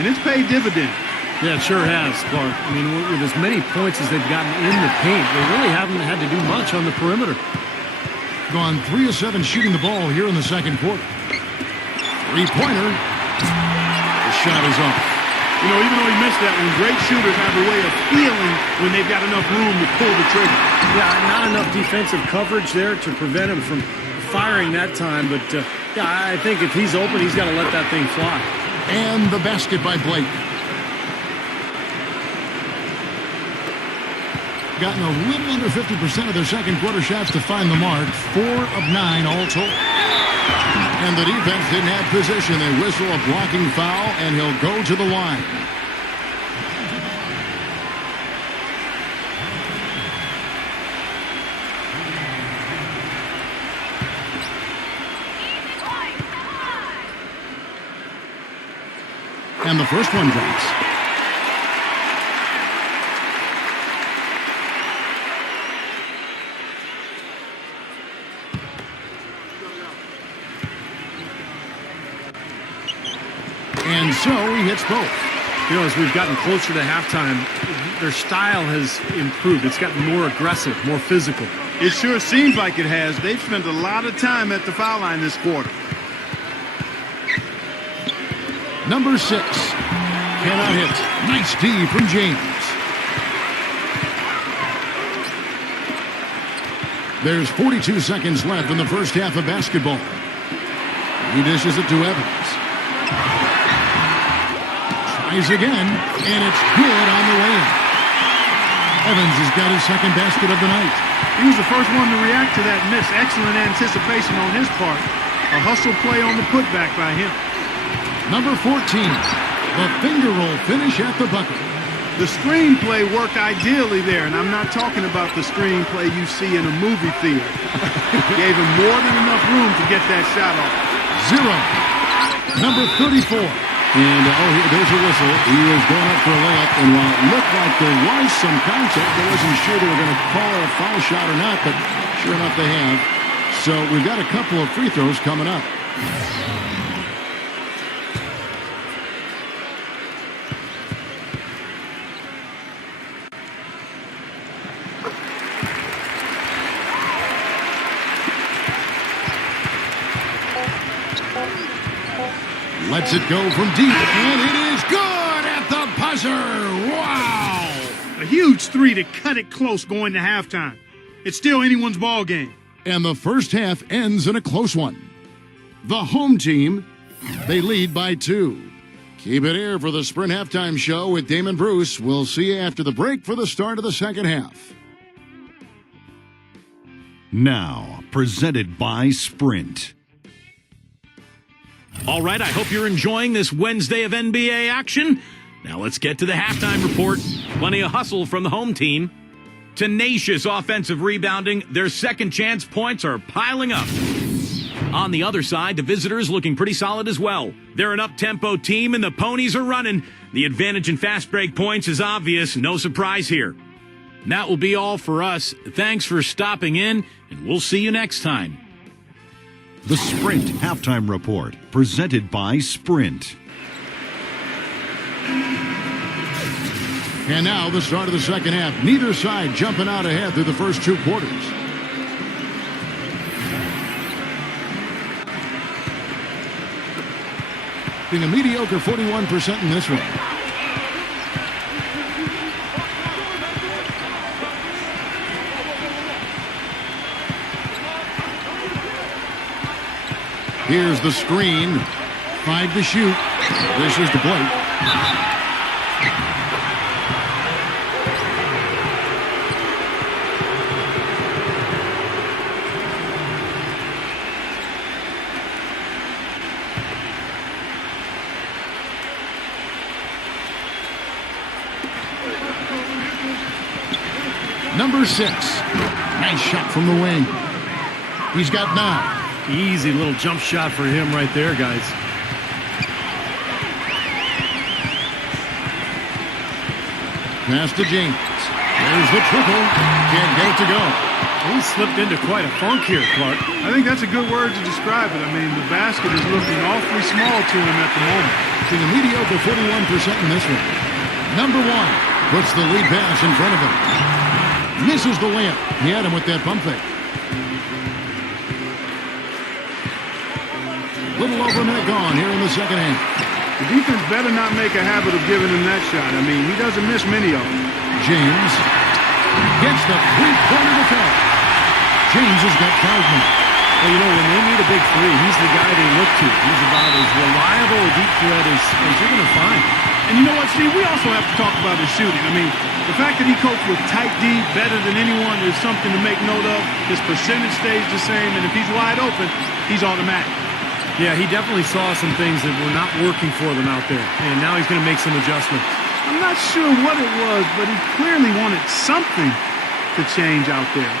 and it's paid dividends. Yeah, it sure has, Clark. I mean, with as many points as they've gotten in the paint, they really haven't had to do much on the perimeter. Gone 3 of 7 shooting the ball here in the second quarter. Three-pointer. The shot is off. You know, even though he missed that one, great shooters have a way of feeling when they've got enough room to pull the trigger. Yeah, not enough defensive coverage there to prevent him from firing that time. But, yeah, I think if he's open, he's got to let that thing fly. And the basket by Blake. Gotten a little under 50% of their second quarter shots to find the mark. 4 of 9 all told. And the defense didn't have position. They whistle a blocking foul, and he'll go to the line. And the first one drops. And so he hits both. You know, as we've gotten closer to halftime, their style has improved. It's gotten more aggressive, more physical. It sure seems like it has. They've spent a lot of time at the foul line this quarter. Number 6. Cannot hit. Nice D from James. There's 42 seconds left in the first half of basketball. He dishes it to Evans. Tries again, and it's good on the way in. Evans has got his second basket of the night. He was the first one to react to that miss. Excellent anticipation on his part. A hustle play on the putback by him. Number 14, the finger roll finish at the bucket. The screenplay worked ideally there, and I'm not talking about the screenplay you see in a movie theater. Gave him more than enough room to get that shot off. 0. Number 34. And, there's a whistle. He was going up for a layup, and while it looked like there was some contact, I wasn't sure they were going to call it a foul shot or not, but sure enough they have. So we've got a couple of free throws coming up. Lets it go from deep, and it is good at the buzzer. Wow! A huge 3 to cut it close going to halftime. It's still anyone's ball game. And the first half ends in a close one. The home team, they lead by 2. Keep it here for the Sprint Halftime Show with Damon Bruce. We'll see you after the break for the start of the second half. Now, presented by Sprint. All right, I hope you're enjoying this Wednesday of NBA action. Now let's get to the halftime report. Plenty of hustle from the home team. Tenacious offensive rebounding. Their second chance points are piling up. On the other side, the visitors looking pretty solid as well. They're an up-tempo team, and the ponies are running. The advantage in fast break points is obvious. No surprise here. That will be all for us. Thanks for stopping in, and we'll see you next time. The Sprint Halftime Report, presented by Sprint. And now the start of the second half. Neither side jumping out ahead through the first 2 quarters. Being a mediocre 41% in this one. Here's the screen. 5 to shoot. This is the Blake. Number 6. Nice shot from the wing. He's got 9. Easy little jump shot for him right there, guys. Pass to James. There's the triple. Can't get it to go. He slipped into quite a funk here, Clark. I think that's a good word to describe it. I mean, the basket is looking awfully small to him at the moment. To the mediocre 41% in this one. Number 1 puts the lead pass in front of him. Misses the layup. He had him with that pump fake. Little over a minute gone here in the second half. The defense better not make a habit of giving him that shot. I mean, he doesn't miss many of them. James gets the three-pointer to fall. James has got 5 now. Well, you know, when they need a big three, he's the guy they look to. He's about as reliable a deep threat as you're going to find. And you know what, Steve? We also have to talk about his shooting. I mean, the fact that he copes with tight D better than anyone is something to make note of. His percentage stays the same, and if he's wide open, he's automatic. Yeah, he definitely saw some things that were not working for them out there, and now he's going to make some adjustments. I'm not sure what it was, but he clearly wanted something to change out there.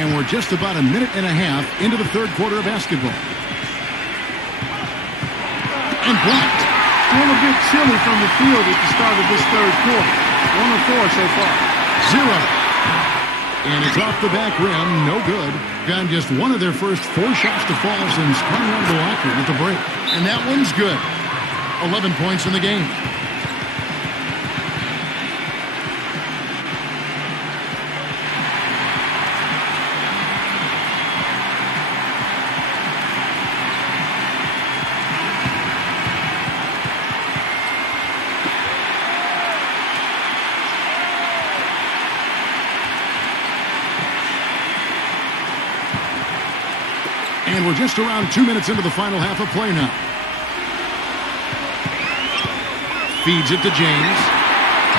And we're just about a minute and a half into the third quarter of basketball. And blocked. Still a bit chilly from the field at the start of this third quarter. 1 of 4 so far. 0. And it's off the back rim. No good. Got just one of their first 4 shots to fall since coming out of the locker with the break. And that one's good. 11 points in the game. And we're just around 2 minutes into the final half of play now. Feeds it to James.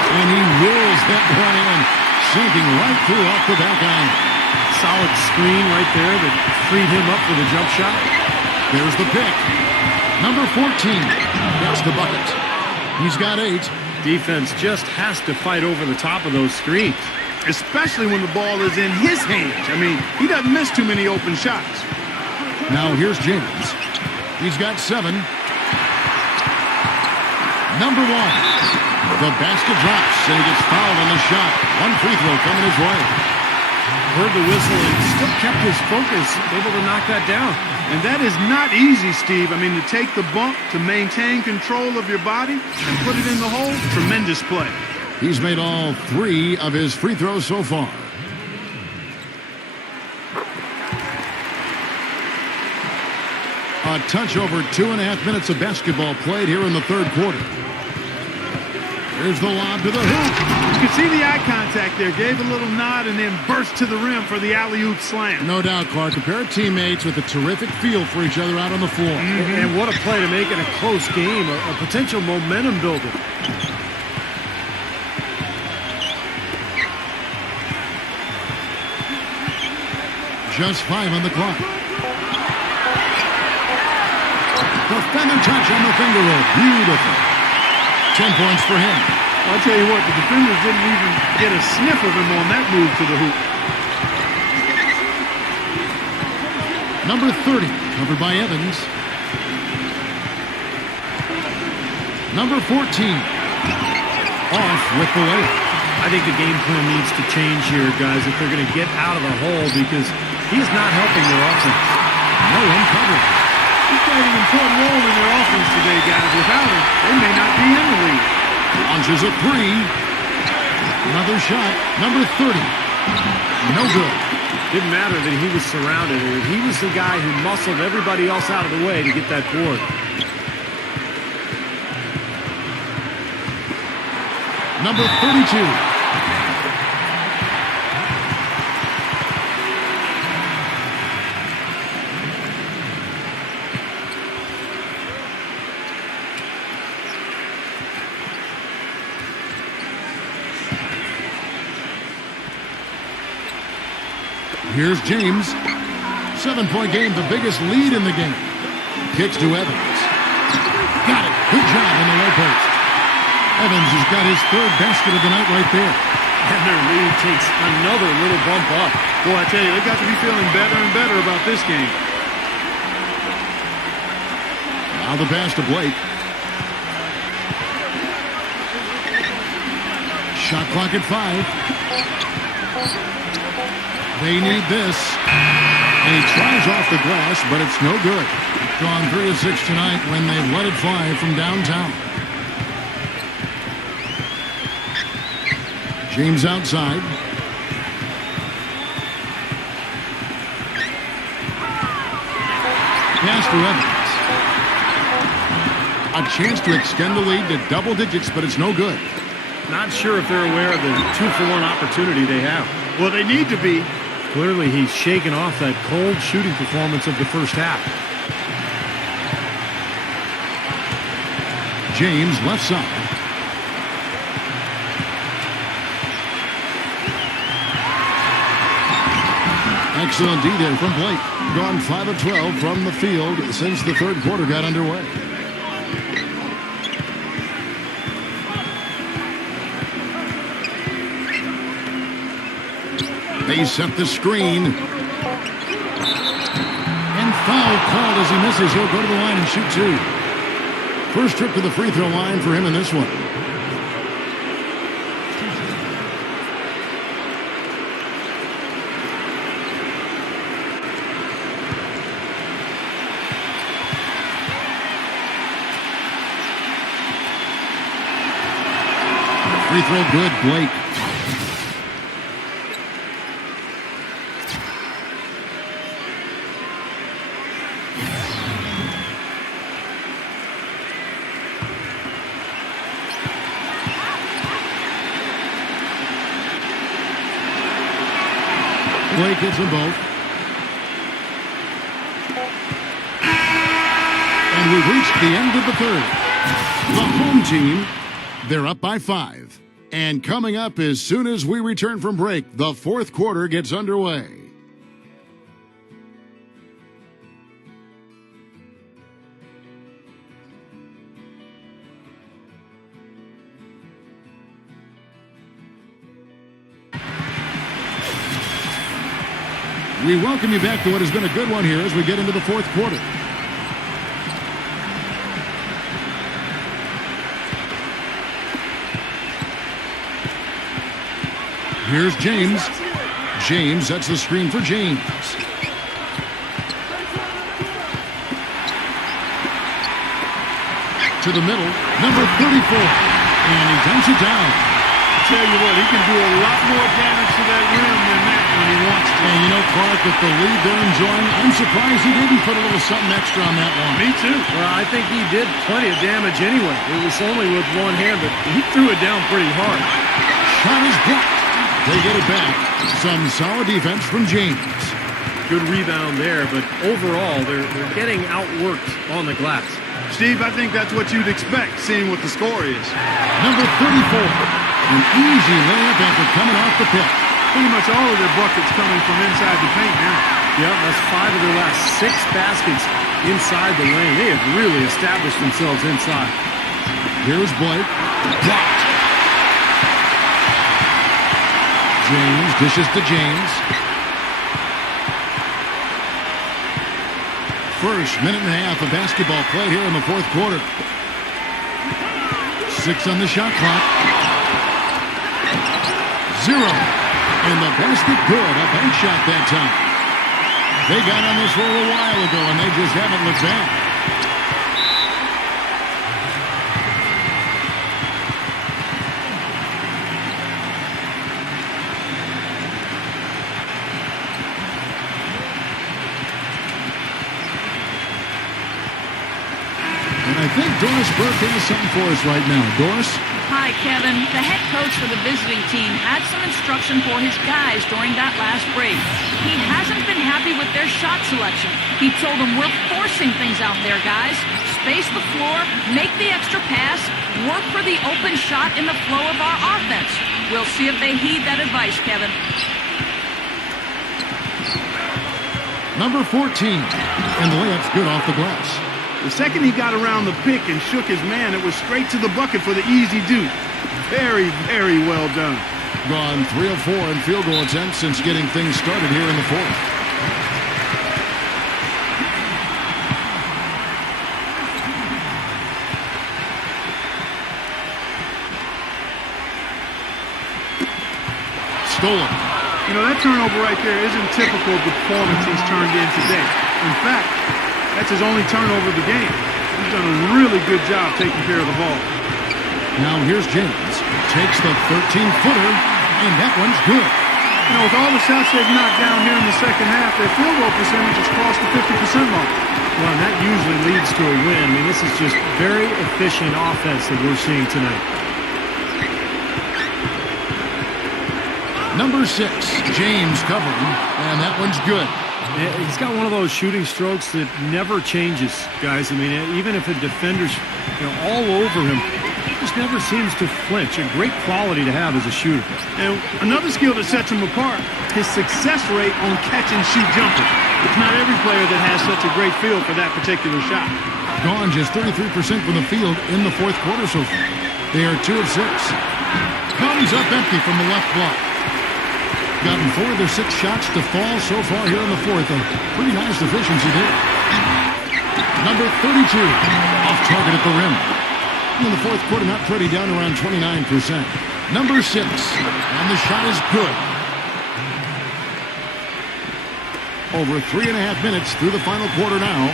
And he wills that one in, sinking right through off the back iron. Solid screen right there that freed him up for the jump shot. There's the pick. Number 14. That's the bucket. He's got 8. Defense just has to fight over the top of those screens. Especially when the ball is in his hands. I mean, he doesn't miss too many open shots. Now here's James. He's got 7. Number 1. The basket drops, and he gets fouled on the shot. One free throw coming his way. Heard the whistle and still kept his focus, able to knock that down. And that is not easy, Steve. I mean, to take the bump, to maintain control of your body, and put it in the hole, tremendous play. He's made all 3 of his free throws so far. A touch over 2.5 minutes of basketball played here in the third quarter. Here's the lob to the hoop. You can see the eye contact there. Gave a little nod and then burst to the rim for the alley-oop slam. No doubt, Clark. A pair of teammates with a terrific feel for each other out on the floor. And what a play to make it a close game, a potential momentum builder. Just 5 on the clock. The feather touch on the finger roll. Beautiful. 10 points for him. I'll tell you what, the defenders didn't even get a sniff of him on that move to the hoop. Number 30, covered by Evans. Number 14, off with the layup. I think the game plan needs to change here, guys, if they're going to get out of the hole, because he's not helping their offense. No one covered. He's playing an important role in their offense today, guys. Without him, they may not be in the league. Launches a 3. Another shot. Number 30. No good. Didn't matter that he was surrounded. He was the guy who muscled everybody else out of the way to get that board. Number 32. Here's James. 7-point game, the biggest lead in the game. Kicks to Evans. Got it. Good job on the low post. Evans has got his third basket of the night right there. And their lead takes another little bump up. Boy, I tell you, they've got to be feeling better and better about this game. Now the pass to Blake. Shot clock at 5. They need this. And he tries off the glass, but it's no good. Gone 3 of 6 tonight when they've let it fly from downtown. James outside. Pass to Evans. A chance to extend the lead to double digits, but it's no good. Not sure if they're aware of the 2-for-1 opportunity they have. Well, they need to be. Clearly, he's shaken off that cold shooting performance of the first half. James left side. Excellent D there from Blake. Gone 5 of 12 from the field since the third quarter got underway. They set the screen. And foul called as he misses. He'll go to the line and shoot 2. First trip to the free throw line for him in this one. Free throw good, Blake. Blake hits them both. And we've reached the end of the third. The home team, they're up by 5. And coming up as soon as we return from break, the fourth quarter gets underway. We welcome you back to what has been a good one here as we get into the fourth quarter. Here's James. James sets the screen for James. To the middle, number 34. And he dunks it down. Tell you what, he can do a lot more damage to that rim than that when he wants to. And you know, Clark, with the lead they're enjoying, I'm surprised he didn't put a little something extra on that one. Me too. Well, I think he did plenty of damage anyway. It was only with one hand, but he threw it down pretty hard. Shot is blocked. They get it back. Some solid defense from James. Good rebound there, but overall, they're getting outworked on the glass. Steve, I think that's what you'd expect, seeing what the score is. Number 34. An easy layup after coming off the pick. Pretty much all of their buckets coming from inside the paint now. Yeah, that's 5 of their last 6 baskets inside the lane. They have really established themselves inside. Here's Blake. Blocked. James dishes to James. First minute and a half of basketball played here in the fourth quarter. 6 on the shot clock. 0. And the basket good. A bank shot that time. They got on this roll a while ago, and they just haven't looked back. And I think Doris Burke has something for us right now. Doris? Hi, Kevin. The head coach for the visiting team had some instruction for his guys during that last break. He hasn't been happy with their shot selection. He told them, we're forcing things out there, guys. Space the floor, make the extra pass, work for the open shot in the flow of our offense. We'll see if they heed that advice, Kevin. Number 14. And the layup's good off the glass. The second he got around the pick and shook his man, it was straight to the bucket for the easy deuce. Very, very well done. Gone 3 of 4 in field goal attempts since getting things started here in the fourth. Stolen. You know, that turnover right there isn't typical of the performance he's turned in today. In fact, that's his only turnover of the game. He's done a really good job taking care of the ball. Now here's James. Takes the 13-footer, and that one's good. You know, with all the shots they've knocked down here in the second half, their field goal percentage has crossed the 50% mark. Well, and that usually leads to a win. I mean, this is just very efficient offense that we're seeing tonight. Number 6, James covering, and that one's good. He's got one of those shooting strokes that never changes, guys. I mean, even if a defender's all over him, he just never seems to flinch. A great quality to have as a shooter. And another skill that sets him apart, his success rate on catch-and-shoot jumpers. It's not every player that has such a great feel for that particular shot. Gone just 33% from the field in the fourth quarter so far. They are 2 of 6. Comes up empty from the left block. Gotten 4 of their 6 shots to fall so far here in the fourth. A pretty nice efficiency there. Number 32, off target at the rim. In the fourth quarter, not pretty, down around 29%. Number 6, and the shot is good. Over 3.5 minutes through the final quarter now.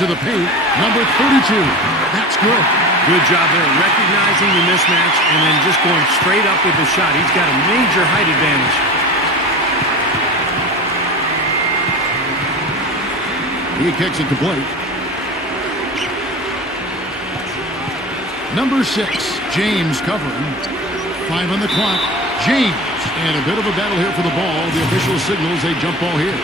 To the paint, number 32. That's good. Good job there, recognizing the mismatch and then just going straight up with the shot. He's got a major height advantage. He kicks it to Blake. Number 6, James covering. 5 on the clock. James. And a bit of a battle here for the ball. The official signals a jump ball here.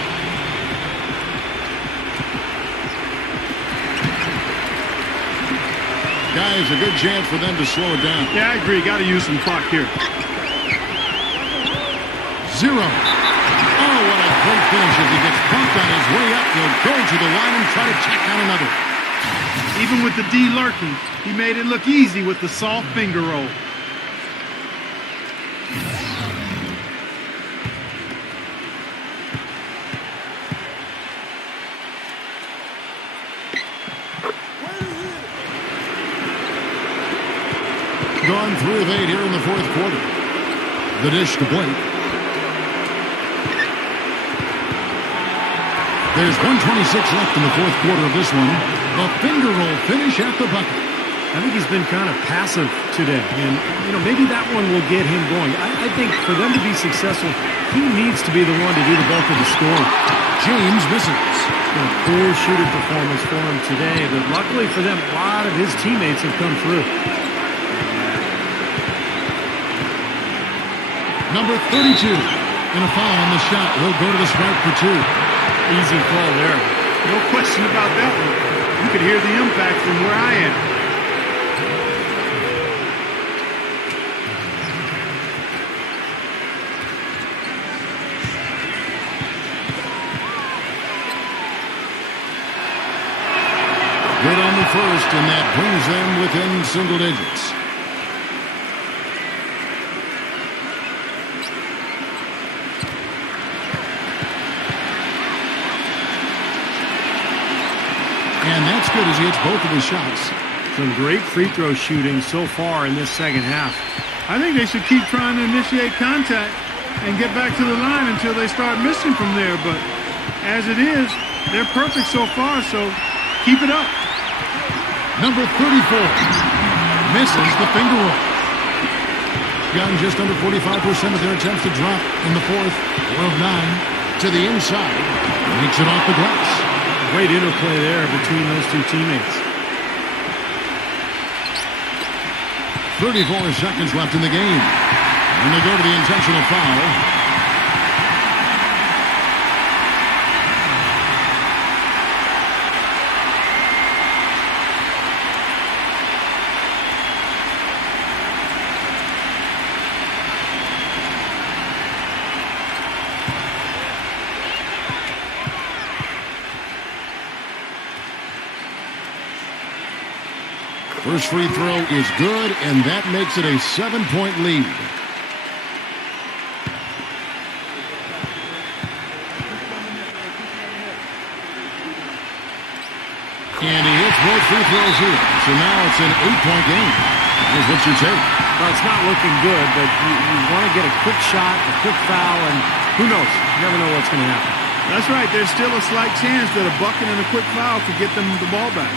Guys, a good chance for them to slow it down. Yeah, I agree. Got to use some clock here. 0. Oh, what a great finish as he gets bumped on his way up. He'll go to the line and try to tack on another. Even with the D lurking, he made it look easy with the soft finger roll. Gone 3 of 8 here in the fourth quarter. The dish to Blake. There's 1:26 left in the fourth quarter of this one. A finger roll finish at the bucket. I think he's been kind of passive today, and maybe that one will get him going. I think for them to be successful, he needs to be the one to do the bulk of the scoring. James misses. A poor shooting performance for him today, but luckily for them, a lot of his teammates have come through. Number 32, and a foul on the shot. He'll go to the stripe for 2. Easy call there. No question about that one. You could hear the impact from where I am. Good on the first, and that brings them within single digits. And that's good as he hits both of his shots. Some great free throw shooting so far in this second half. I think they should keep trying to initiate contact and get back to the line until they start missing from there. But as it is, they're perfect so far, so keep it up. Number 34 misses the finger roll. gotten just under 45% of their attempts to drop in the fourth. 4 of 9 to the inside. Makes it off the glass. Great interplay there between those two teammates. 34 seconds left in the game. And they go to the intentional foul. First free throw is good, and that makes it a 7-point lead. And he hits both free throws here. So now it's an 8-point game. What's your take? Well, it's not looking good, but you want to get a quick shot, a quick foul, and who knows? You never know what's going to happen. That's right. There's still a slight chance that a bucket and a quick foul could get them the ball back.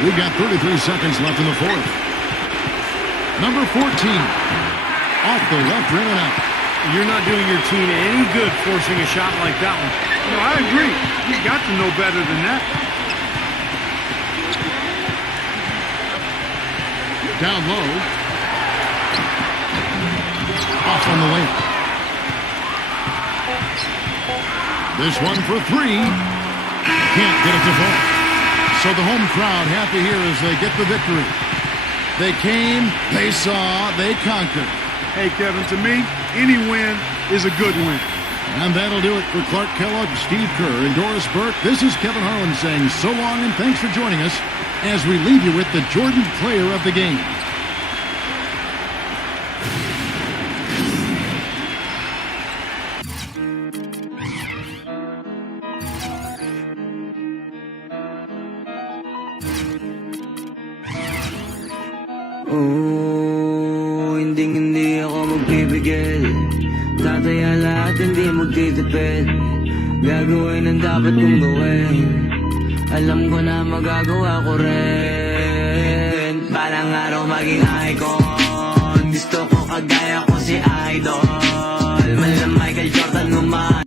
We've got 33 seconds left in the fourth. Number 14. Off the left rim and out. You're not doing your team any good forcing a shot like that one. No, I agree. You got to know better than that. Down low. Off on the layup. This one for 3. Can't get it to fall. So the home crowd happy here as they get the victory. They came, they saw, they conquered. Hey, Kevin, to me, any win is a good win. And that'll do it for Clark Kellogg, Steve Kerr, and Doris Burke. This is Kevin Harlan saying so long and thanks for joining us as we leave you with the Jordan Player of the Game. Hindi ako magpipigil. Tataya lahat, hindi magtitipid. Gagawin ang dapat kong gawin. Alam ko na magagawa ko rin. Balang araw maging icon. Gusto ko kagaya ko si Idol. Malam Michael Jordan naman.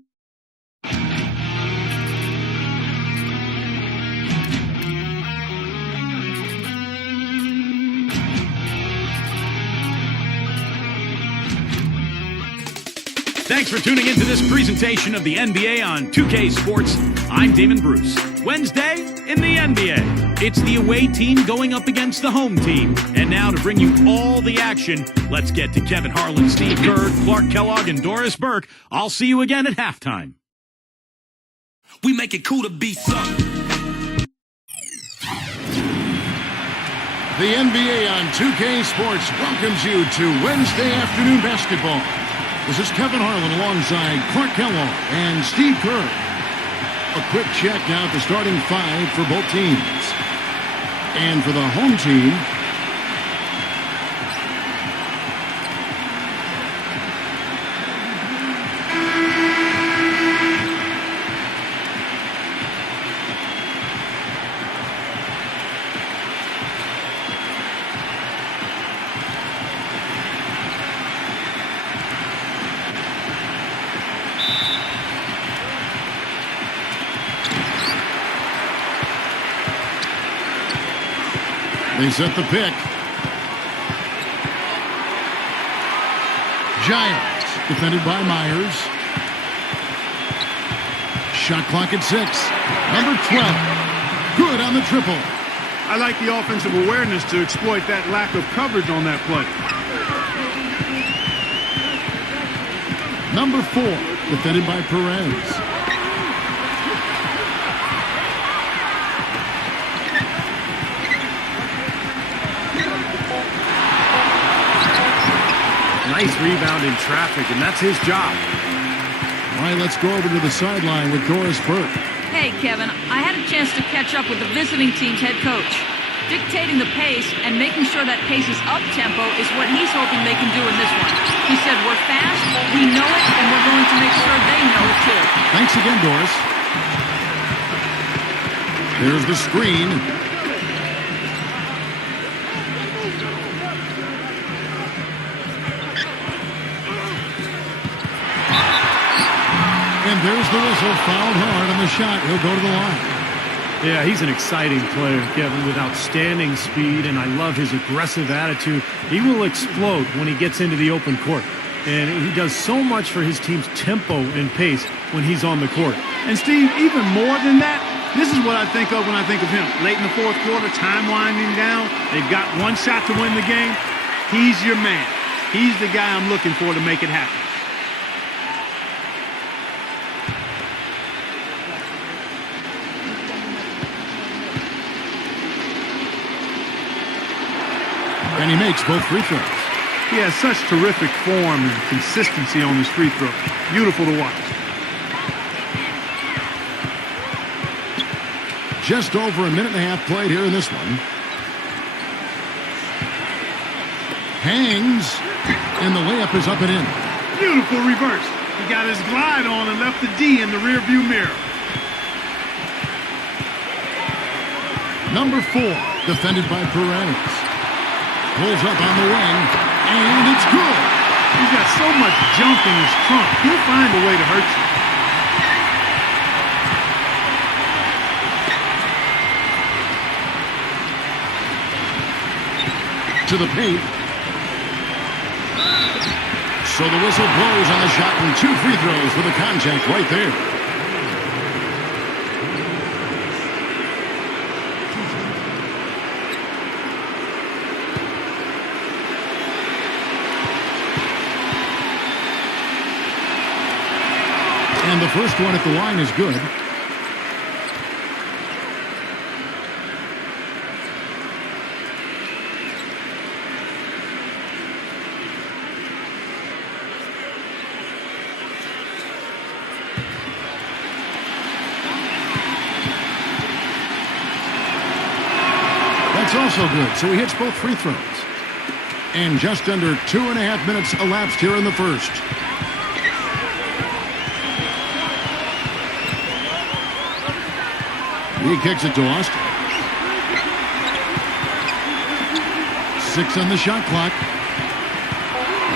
Thanks for tuning into this presentation of the NBA on 2K Sports. I'm Damon Bruce. Wednesday in the NBA. It's the away team going up against the home team. And now to bring you all the action, let's get to Kevin Harlan, Steve Kerr, Clark Kellogg, and Doris Burke. I'll see you again at halftime. We make it cool to be sucked. The NBA on 2K Sports welcomes you to Wednesday afternoon basketball. This is Kevin Harlan alongside Clark Kellogg and Steve Kerr. A quick check now at the starting 5 for both teams. And for the home team, they set the pick. Giants, defended by Myers. Shot clock at 6. Number 12, good on the triple. I like the offensive awareness to exploit that lack of coverage on that play. Number 4, defended by Perez. Nice rebound in traffic, and that's his job. All right, let's go over to the sideline with Doris Burke. Hey, Kevin, I had a chance to catch up with the visiting team's head coach. Dictating the pace and making sure that pace is up-tempo is what he's hoping they can do in this one. He said, we're fast, we know it, and we're going to make sure they know it too. Thanks again, Doris. There's the screen. And there's the whistle, fouled hard on the shot. He'll go to the line. Yeah, he's an exciting player, Kevin, with outstanding speed, and I love his aggressive attitude. He will explode when he gets into the open court, and he does so much for his team's tempo and pace when he's on the court. And Steve, even more than that, this is what I think of when I think of him. Late in the fourth quarter, time winding down. They've got one shot to win the game. He's your man. He's the guy I'm looking for to make it happen. And he makes both free throws. He has such terrific form and consistency on his free throw. Beautiful to watch. Just over a minute and a half played here in this one. Hangs, and the layup is up and in. Beautiful reverse. He got his glide on and left the D in the rearview mirror. Number 4, defended by Perez. Pulls up on the wing, and it's good. He's got so much junk in his trunk. He'll find a way to hurt you. To the paint. So the whistle blows on the shot, and 2 free throws for the contact right there. And the first one at the line is good. That's also good. So he hits both free throws. And just under 2.5 minutes elapsed here in the first. He kicks it to Austin. 6 on the shot clock.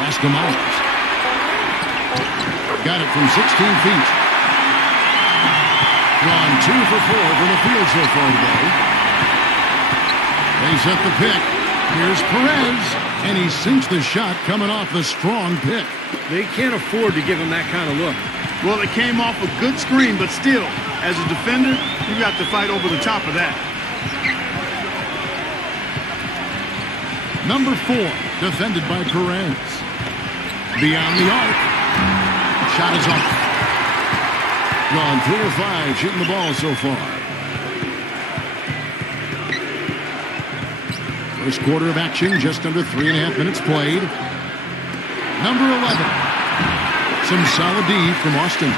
Oscar Myers. Got it from 16 feet. Gone 2 for 4 from the field so far today. They set the pick. Here's Perez, and he sinks the shot coming off the strong pick. They can't afford to give him that kind of look. Well, it came off a good screen, but still, as a defender, you got to fight over the top of that. Number 4, defended by Perez. Beyond the arc. Shot is off. Gone 3 or 5 shooting the ball so far. First quarter of action, just under 3.5 minutes played. Number 11. Some solid D from Austin.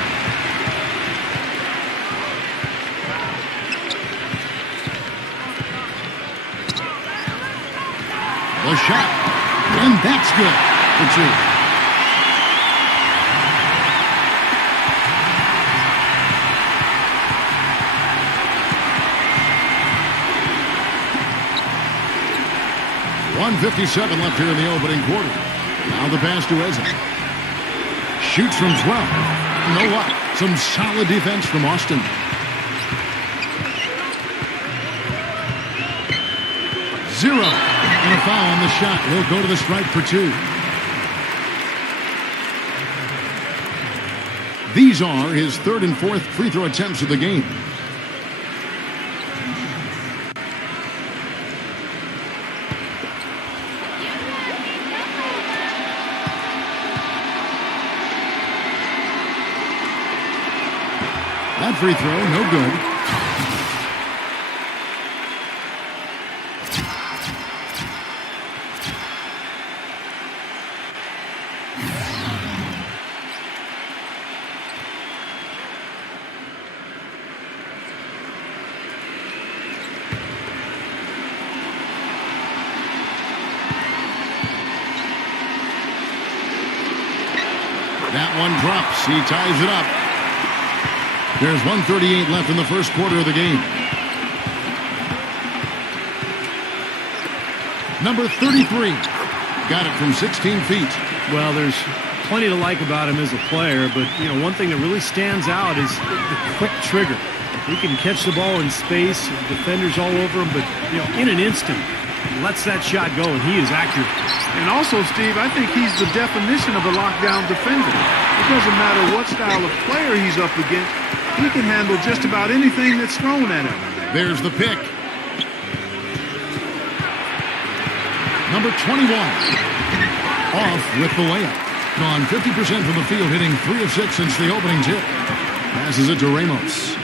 The shot, and that's good for 2. .157 left here in the opening quarter. Now the pass to Eze. Shoots from 12. No luck. Some solid defense from Austin. Zero. And a foul on the shot. He'll go to the strike for 2. These are his 3rd and 4th free throw attempts of the game. That free throw, no good. That one drops. He ties it up. There's 1:38 left in the first quarter of the game. Number 33 got it from 16 feet. Well, there's plenty to like about him as a player, but one thing that really stands out is the quick trigger. He can catch the ball in space, defenders all over him, but in an instant, he lets that shot go, and he is accurate. And also, Steve, I think he's the definition of a lockdown defender. It doesn't matter what style of player he's up against. He can handle just about anything that's thrown at him. There's the pick. Number 21 off with the layup. Gone 50% from the field, hitting 3 of 6 since the opening tip. Passes it to Ramos.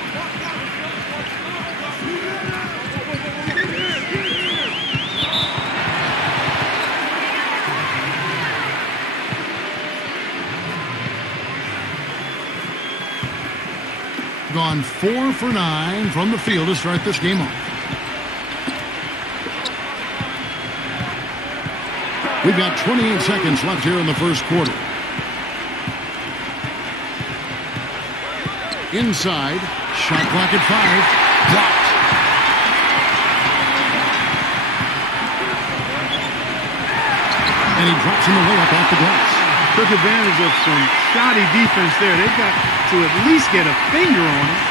Gone 4 for 9 from the field to start this game off. We've got 28 seconds left here in the first quarter. Inside, shot clock at 5, blocked. And he drops in the layup off the glass. Took advantage of some shoddy defense there. They've got to at least get a finger on it.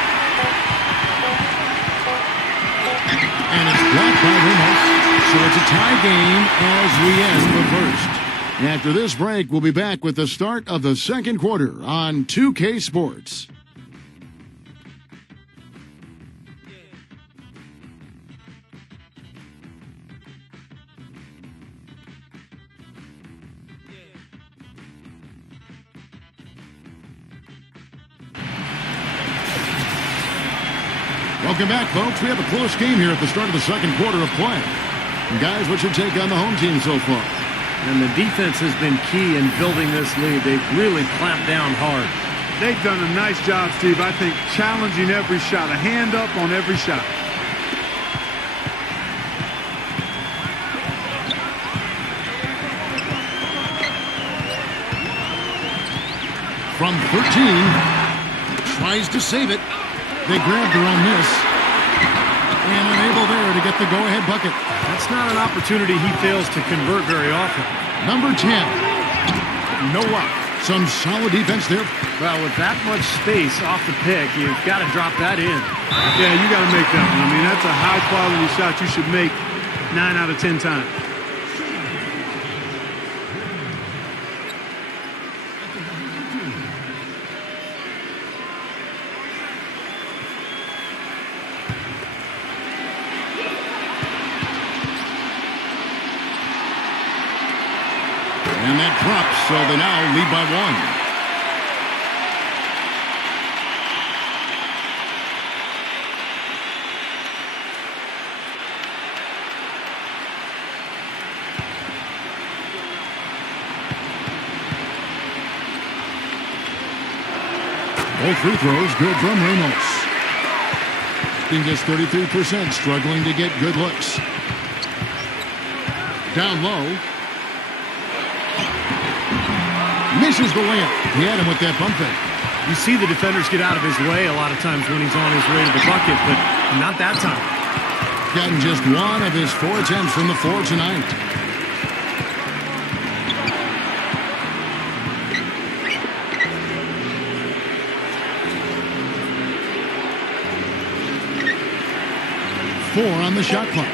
And it's blocked by Ramos. So it's a tie game as we end the first. After this break, we'll be back with the start of the second quarter on 2K Sports. Welcome back, folks. We have a close game here at the start of the second quarter of play. And guys, what's your take on the home team so far? And the defense has been key in building this lead. They've really clamped down hard. They've done a nice job, Steve. I think challenging every shot, a hand up on every shot. From 13, tries to save it. They grabbed their own miss. And unable there to get the go-ahead bucket. That's not an opportunity he fails to convert very often. Number 10. No luck. Some solid defense there. Well, with that much space off the pick, you've got to drop that in. Yeah, you got to make that one. I mean, that's a high-quality shot you should make 9 out of 10 times. And that drops, so they now lead by 1. Both free throws good from Ramos. He gets 33%, struggling to get good looks. Down low. Misses the layup. He had him with that pump fake. You see the defenders get out of his way a lot of times when he's on his way to the bucket, but not that time. Gotten just 1 of his 4 attempts from the floor tonight. Four on the shot clock.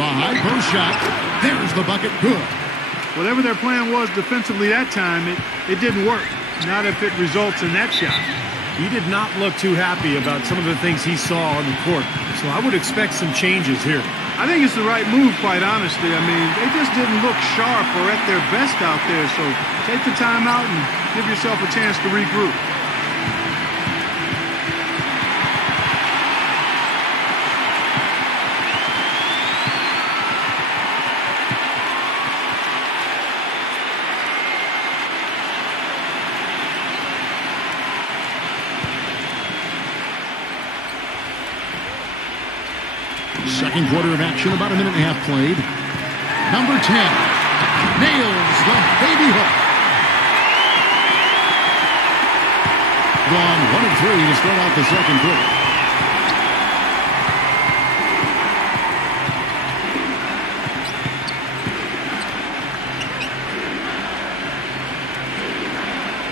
The high post shot. There's the bucket. Good. Whatever their plan was defensively that time, it didn't work. Not if it results in that shot. He did not look too happy about some of the things he saw on the court. So I would expect some changes here. I think it's the right move, quite honestly. I mean, they just didn't look sharp or at their best out there. So take the time out and give yourself a chance to regroup. Second quarter of action, about a minute and a half played. Number 10 nails the baby hook. Gone 1 of 3 to start out the second quarter.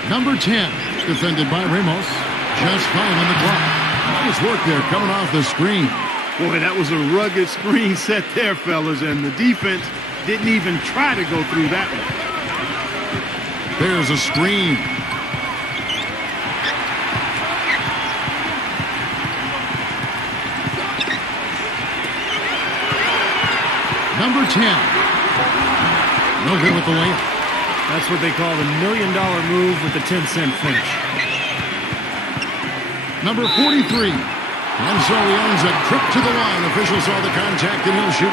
Number 10, defended by Ramos. Just 5 on the clock. Nice work there coming off the screen. Boy, that was a rugged screen set there, fellas, and the defense didn't even try to go through that one. There's a screen. Number 10. No good with the layup. That's what they call the $1 million move with the 10-cent finish. Number 43. And so he earns a trip to the line. Official saw the contact and he'll shoot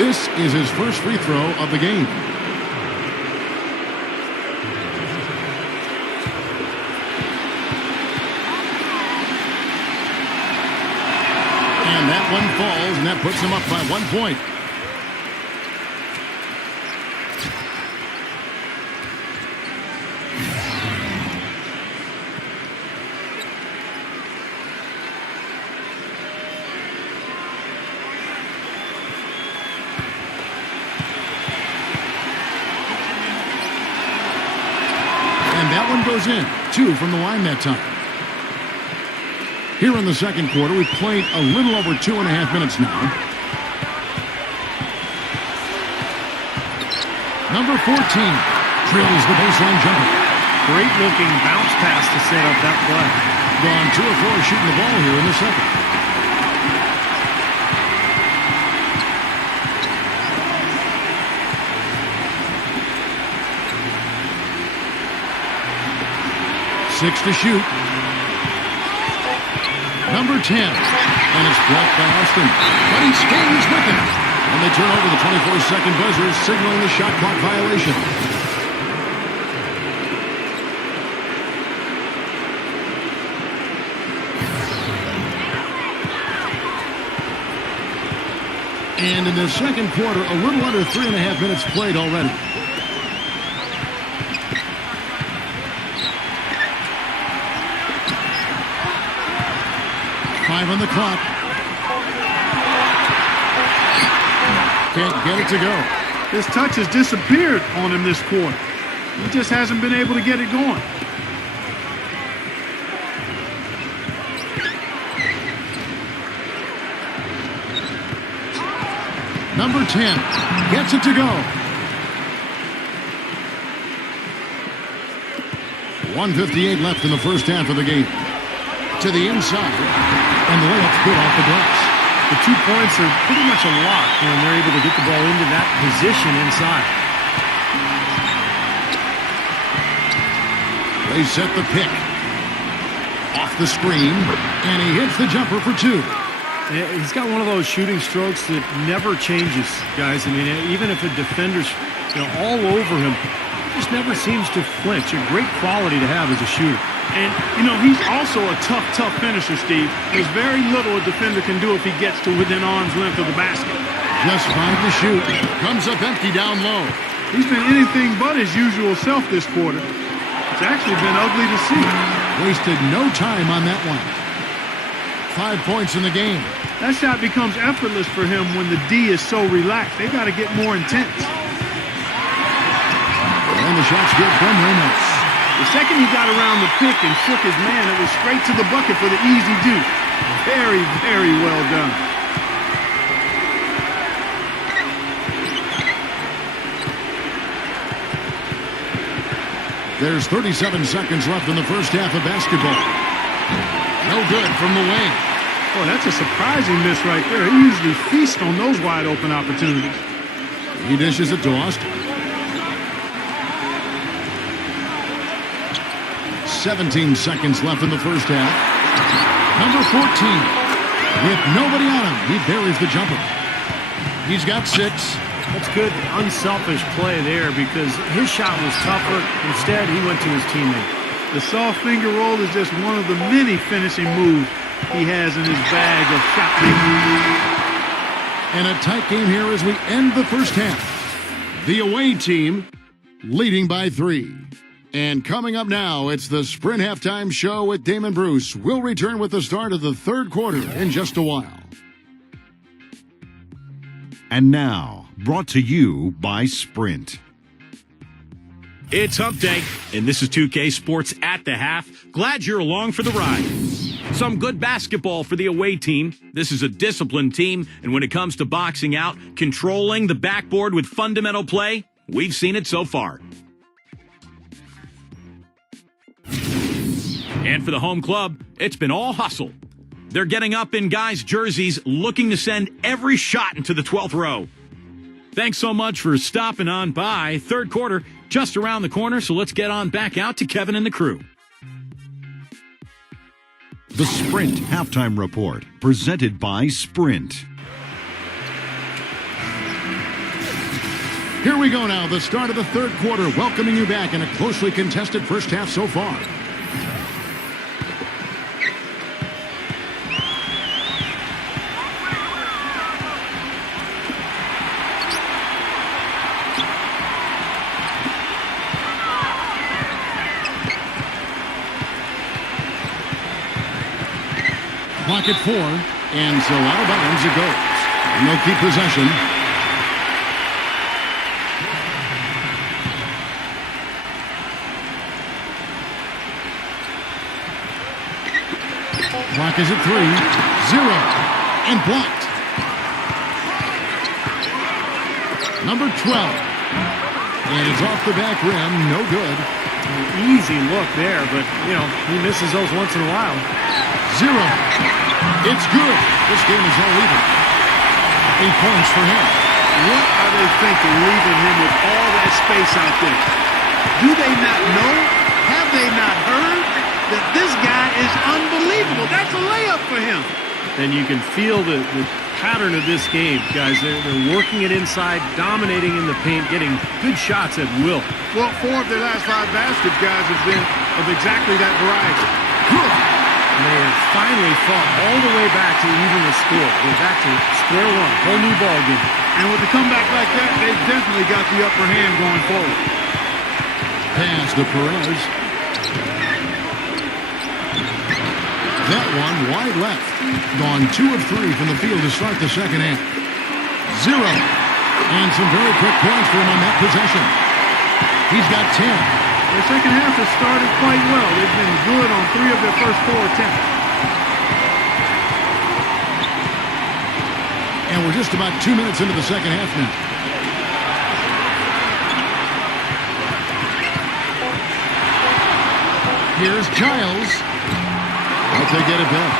2. This is his first free throw of the game. And that one falls, and that puts him up by 1 point. That one goes in. 2 from the line that time. Here in the second quarter, we've played a little over 2.5 minutes now. Number 14 drills the baseline jumper. Great looking bounce pass to set up that play. Gone 2 of 4 shooting the ball here in the second. Six to shoot. Number 10. And it's blocked by Austin. But he stays with it. And they turn over the 24-second buzzer, signaling the shot clock violation. And in the second quarter, a little under 3.5 minutes played already. On the clock. Can't get it to go. His touch has disappeared on him this quarter. He just hasn't been able to get it going. Number 10 gets it to go. 1:58 left in the first half of the game. To the inside, and the layup's good off the glass. The 2 points are pretty much a lock when they're able to get the ball into that position inside. They set the pick. Off the screen, and he hits the jumper for 2. Yeah, he's got one of those shooting strokes that never changes, guys. I mean, even if a defender's all over him, he just never seems to flinch. A great quality to have as a shooter. And, he's also a tough finisher, Steve. There's very little a defender can do if he gets to within arm's length of the basket. Just 5 to shoot. Comes up empty down low. He's been anything but his usual self this quarter. It's actually been ugly to see. Wasted no time on that one. 5 points in the game. That shot becomes effortless for him when the D is so relaxed. They got to get more intense. And the shot's good from Ramos. The second he got around the pick and shook his man, it was straight to the bucket for the easy deuce. Very, very well done. There's 37 seconds left in the first half of basketball. No good from the wing. Boy, that's a surprising miss right there. He usually feasts on those wide open opportunities. He dishes it to Austin. 17 seconds left in the first half. Number 14. With nobody on him, he buries the jumper. He's got 6. That's good, unselfish play there because his shot was tougher. Instead, he went to his teammate. The soft finger roll is just one of the many finishing moves he has in his bag of shot making. And a tight game here as we end the first half. The away team leading by 3. And coming up now, it's the Sprint Halftime Show with Damon Bruce. We'll return with the start of the third quarter in just a while. And now, brought to you by Sprint. It's Hump Day, and this is 2K Sports at the half. Glad you're along for the ride. Some good basketball for the away team. This is a disciplined team, and when it comes to boxing out, controlling the backboard with fundamental play, we've seen it so far. And for the home club, it's been all hustle. They're getting up in guys' jerseys, looking to send every shot into the 12th row. Thanks so much for stopping on by. Third quarter just around the corner, so let's get on back out to Kevin and the crew. The Sprint Halftime Report, presented by Sprint. Here we go now, the start of the third quarter, welcoming you back in a closely contested first half so far. Clock at 4, and so out of bounds it goes. And they'll keep possession. Clock is at 3, 0, and blocked. Number 12, and it's off the back rim, no good. Easy look there, but, he misses those once in a while. 0. It's good. This game is all even. 8 points for him. What are they thinking, leaving him with all that space out there? Do they not know? Have they not heard that this guy is unbelievable? That's a layup for him. And you can feel the pattern of this game, guys. They're working it inside, dominating in the paint, getting good shots at will. Well, 4 of their last 5 baskets, guys, have been of exactly that variety. Good. And they have finally fought all the way back to even the score. We're back to square one, whole new ball game. And with a comeback like that, they've definitely got the upper hand going forward. Pass to Perez. That one wide left. Gone 2 of 3 from the field to start the second half. 0. And some very quick points for him on that possession. He's got 10. The second half has started quite well. They've been good on 3 of their first 4 attempts. And we're just about 2 minutes into the second half now. Here's Giles. But they get it back.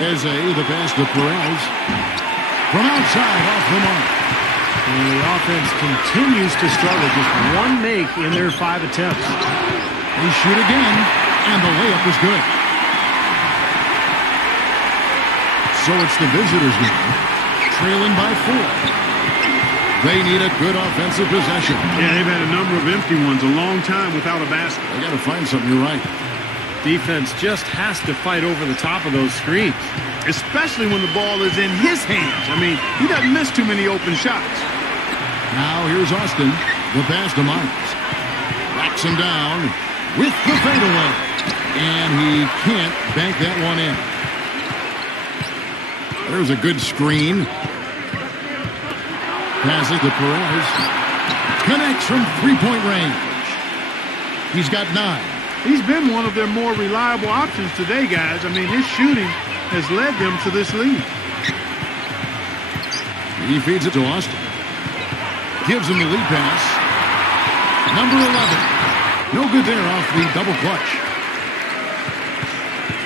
Eze, the pass to Perez. From outside, off the mark. And the offense continues to struggle. Just 1 make in their 5 attempts. They shoot again, and the layup is good. So it's the visitors now, trailing by 4. They need a good offensive possession. Yeah, they've had a number of empty ones, a long time without a basket. They got to find something, you're right. Defense just has to fight over the top of those screens. Especially when the ball is in his hands. I mean, he doesn't miss too many open shots. Now here's Austin. The pass to Myers. Backs him down with the fadeaway. And he can't bank that one in. There's a good screen. Passes to Perez. Connects from three-point range. He's got 9. He's been one of their more reliable options today, guys. I mean, his shooting has led them to this lead. He feeds it to Austin. Gives him the lead pass. Number 11. No good there off the double clutch.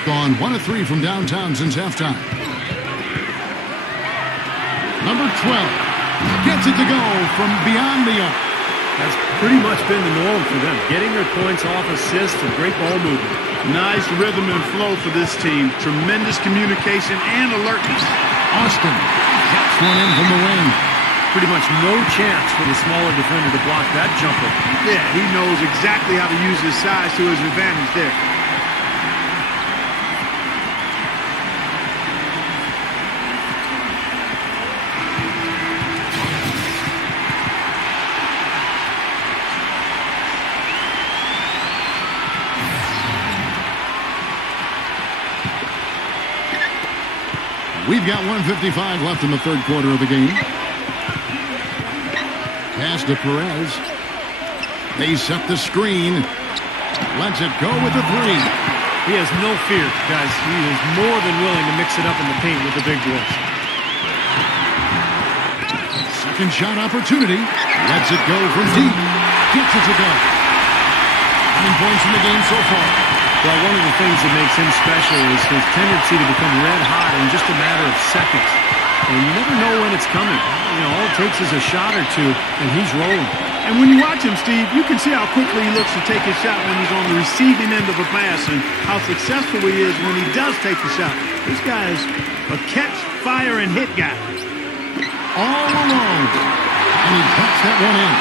Gone 1 of 3 from downtown since halftime. Number 12. Gets it to go from beyond the arc. That's pretty much been the norm for them. Getting their points off assists and great ball movement. Nice rhythm and flow for this team. Tremendous communication and alertness. Austin taps one in from the wing. Pretty much no chance for the smaller defender to block that jumper. Yeah, he knows exactly how to use his size to his advantage there. We've got 1:55 left in the third quarter of the game. Pass to Perez. They set the screen. Lets it go with the three. He has no fear, guys. He is more than willing to mix it up in the paint with the big boys. Second shot opportunity. Lets it go from deep. Gets it to go. 9 points in the game so far. Well, one of the things that makes him special is his tendency to become red hot in just a matter of seconds. And you never know when it's coming. You know, all it takes is a shot or two, and he's rolling. And when you watch him, Steve, you can see how quickly he looks to take his shot when he's on the receiving end of a pass and how successful he is when he does take the shot. This guy is a catch, fire, and hit guy. All alone. And he puts that one in.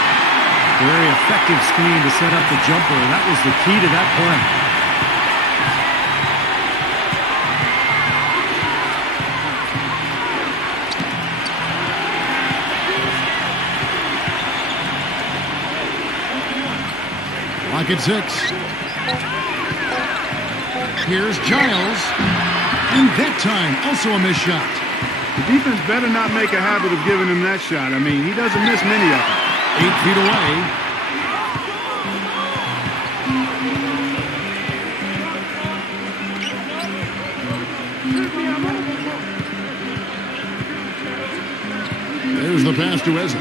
Very effective screen to set up the jumper, and that was the key to that play. Lock at 6. Here's Giles. And that time, also a missed shot. The defense better not make a habit of giving him that shot. I mean, he doesn't miss many of them. 8 feet away. There's the pass to Eze.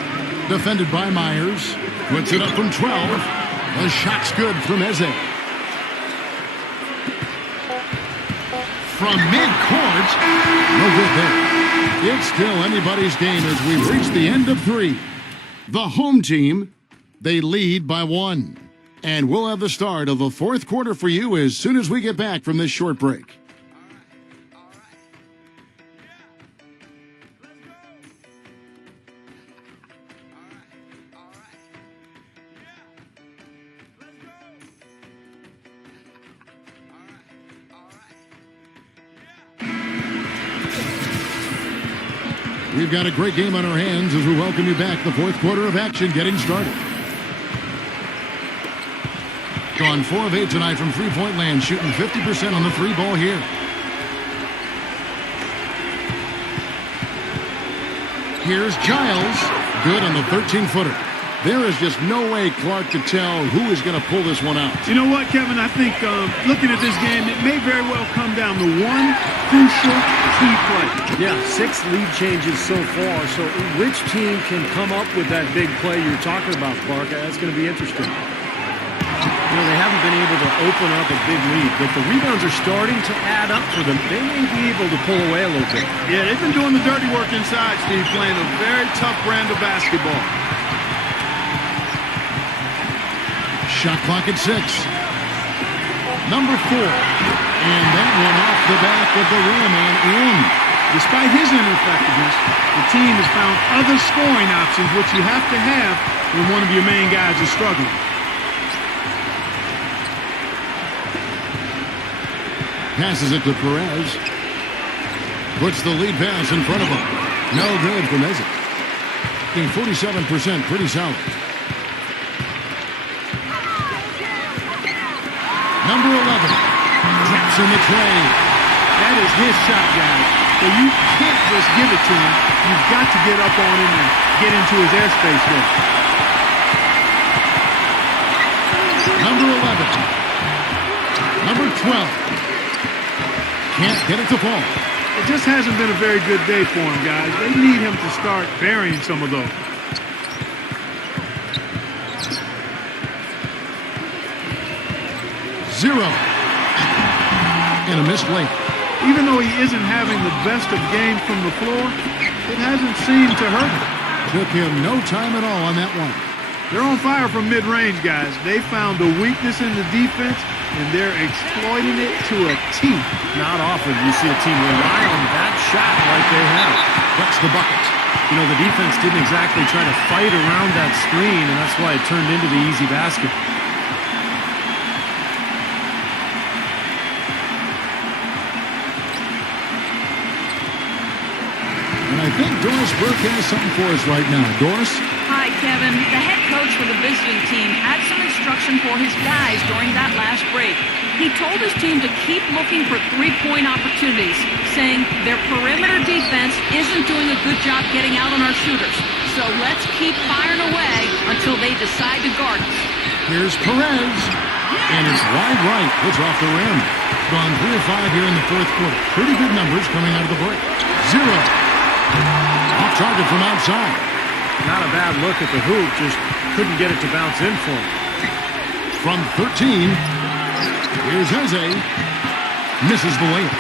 Defended by Myers. Puts it up from 12. The shot's good from Eze. From midcourt. No good there. It's still anybody's game as we've reached the end of 3. The home team, they lead by 1. And we'll have the start of the fourth quarter for you as soon as we get back from this short break. We've got a great game on our hands as we welcome you back. The fourth quarter of action getting started. Gone 4 of 8 tonight from three-point land, shooting 50% on the three ball here. Here's Giles. Good on the 13-footer. There is just no way Clark could tell who is going to pull this one out. You know what, Kevin? I think looking at this game, it may very well come down to one crucial key play. Yeah, 6 lead changes so far. So which team can come up with that big play you're talking about, Clark? That's going to be interesting. You know, they haven't been able to open up a big lead, but the rebounds are starting to add up for them. They may be able to pull away a little bit. Yeah, they've been doing the dirty work inside, Steve, playing a very tough brand of basketball. Shot clock at 6. Number 4. And that one off the back of the rim and in. Despite his ineffectiveness, the team has found other scoring options, which you have to have when one of your main guys is struggling. Passes it to Perez. Puts the lead pass in front of him. No good from Eze. Getting 47%, pretty solid. Number 11. Drops in the tray. That is his shot, guys. So you can't just give it to him. You've got to get up on him and get into his airspace there. Number 11. Number 12. Can't get it to fall. It just hasn't been a very good day for him, guys. They need him to start burying some of those. Zero. And a missed late. Even though he isn't having the best of games from the floor, it hasn't seemed to hurt him. Took him no time at all on that one. They're on fire from mid-range, guys. They found a weakness in the defense, and they're exploiting it to a T. Not often you see a team rely on that shot like they have. That's the bucket. You know, the defense didn't exactly try to fight around that screen, and that's why it turned into the easy basket. I think Doris Burke has something for us right now. Doris? Hi, Kevin. The head coach for the visiting team had some instructions instruction for his guys during that last break. He told his team to keep looking for three-point opportunities, saying their perimeter defense isn't doing a good job getting out on our shooters. So let's keep firing away until they decide to guard us. Here's Perez. And it's wide right. Puts off the rim. Gone 3 of 5 here in the fourth quarter. Pretty good numbers coming out of the break. 0. Off target from outside. Not a bad look at the hoop. Just couldn't get it to bounce in for him. From 13, here's Jose. Misses the layup.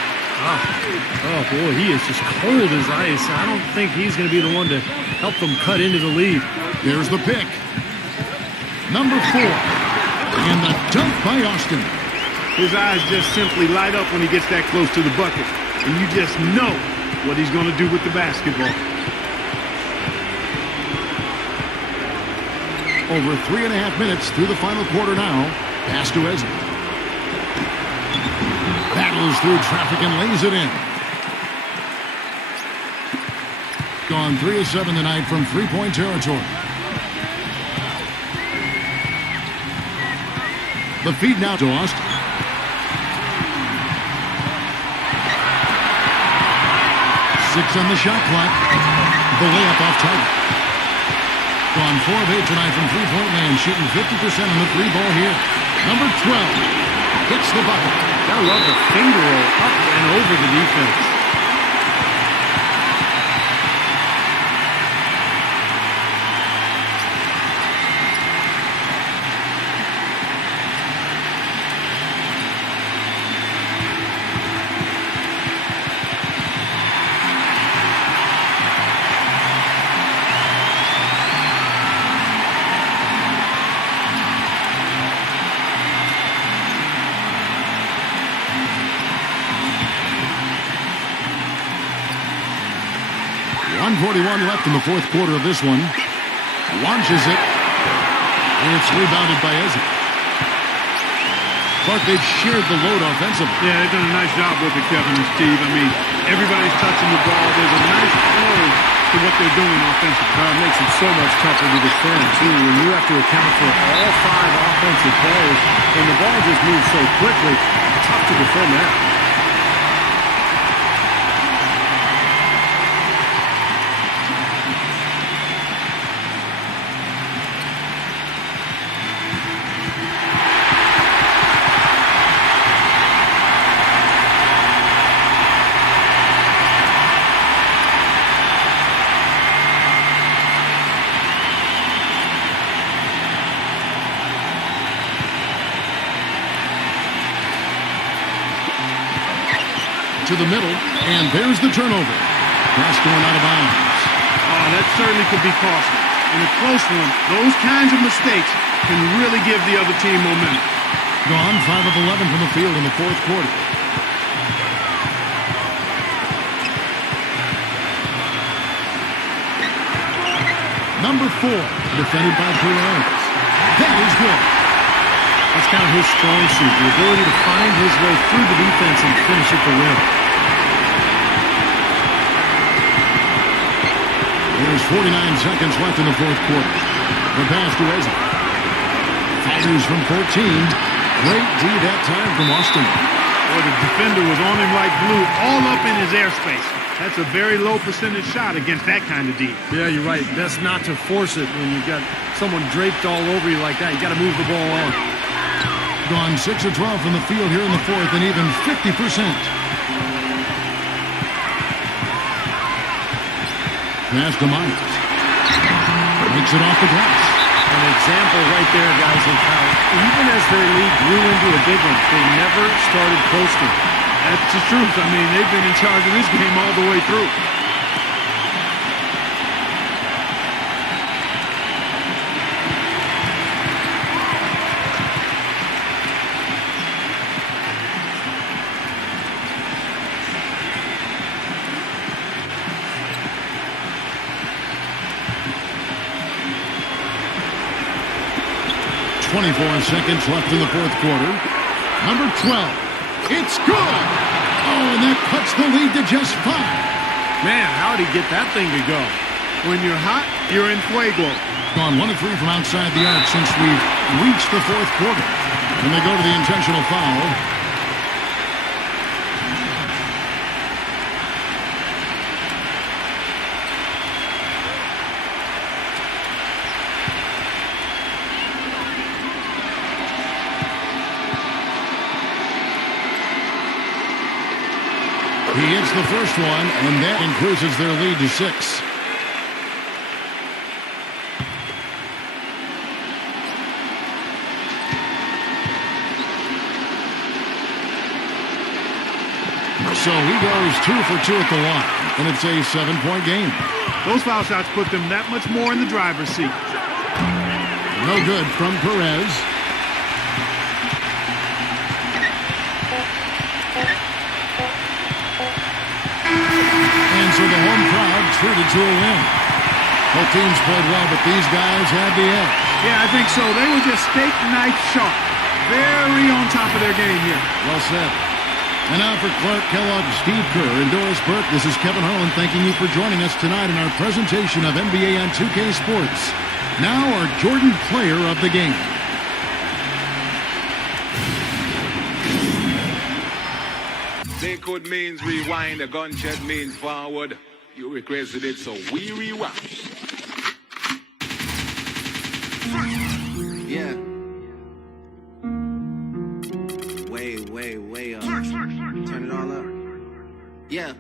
Oh, boy, he is just cold as ice. I don't think he's going to be the one to help them cut into the lead. There's the pick. Number 4. And the dunk by Austin. His eyes just simply light up when he gets that close to the bucket. And you just know what he's going to do with the basketball. Over 3.5 minutes through the final quarter now. Pass to Ezra. Battles through traffic and lays it in. Gone 3 of 7 tonight from three-point territory. The feed now to Austin. Six on the shot clock. The layup off target. Gone 4 of 8 tonight from three-point land, shooting 50% on the three ball here. Number 12 hits the bucket. Gotta love the finger roll up and over the defense. .41 left in the fourth quarter of this one. Launches it. It's rebounded by Ezra. Clark, they've shared the load offensively. Yeah, they've done a nice job with it, Kevin and Steve. I mean, everybody's touching the ball. There's a nice flow to what they're doing offensively. It makes it so much tougher to defend, too, when you have to account for all 5 offensive players, and the ball just moves so quickly. Tough to defend that. To the middle, and there's the turnover. Pass going out of bounds. Oh, that certainly could be costly. In a close one, those kinds of mistakes can really give the other team momentum. Gone 5 of 11 from the field in the fourth quarter. Number 4, defended by Perez. That is good. That's kind of his strong suit, the ability to find his way through the defense and finish at the rim. There's 49 seconds left in the fourth quarter. The pass to Ezra. Fires from 14. Great D that time from Austin. Boy, the defender was on him like glue, all up in his airspace. That's a very low percentage shot against that kind of D. Yeah, you're right. Best not to force it when you've got someone draped all over you like that. You got to move the ball on. Gone 6 of 12 from the field here in the fourth, and even 50%. Pass to Myers. Makes it off the glass. An example right there, guys, of how even as their lead grew into a big one, they never started coasting. That's the truth. I mean, they've been in charge of this game all the way through. Seconds left in the fourth quarter. Number 12. It's good. Oh, and that cuts the lead to just 5. Man, how did he get that thing to go? When you're hot, you're in fuego. Gone 1 of 3 from outside the arc since we've reached the fourth quarter. And they go to the intentional foul. He hits the first one, and that increases their lead to 6. So he goes 2 for 2 at the line, and it's a 7-point game. Those foul shots put them that much more in the driver's seat. No good from Perez. And so the home crowd treated to a win. Both teams played well, but these guys had the edge. Yeah, I think so. They were just steak knife sharp. Very on top of their game here. Well said. And now for Clark Kellogg, Steve Kerr, and Doris Burke, this is Kevin Harlan thanking you for joining us tonight in our presentation of NBA on 2K Sports. Now our Jordan Player of the Game. Liquid means rewind, a gunshot means forward. You requested it, so we rewind. Yeah. Way up. Turn it all up. Yeah.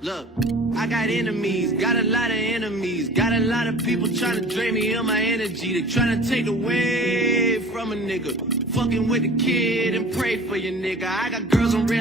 Look, I got enemies, got a lot of enemies, got a lot of people trying to drain me of my energy. They trying to take away from a nigga. Fucking with the kid and pray for your nigga. I got girls on real.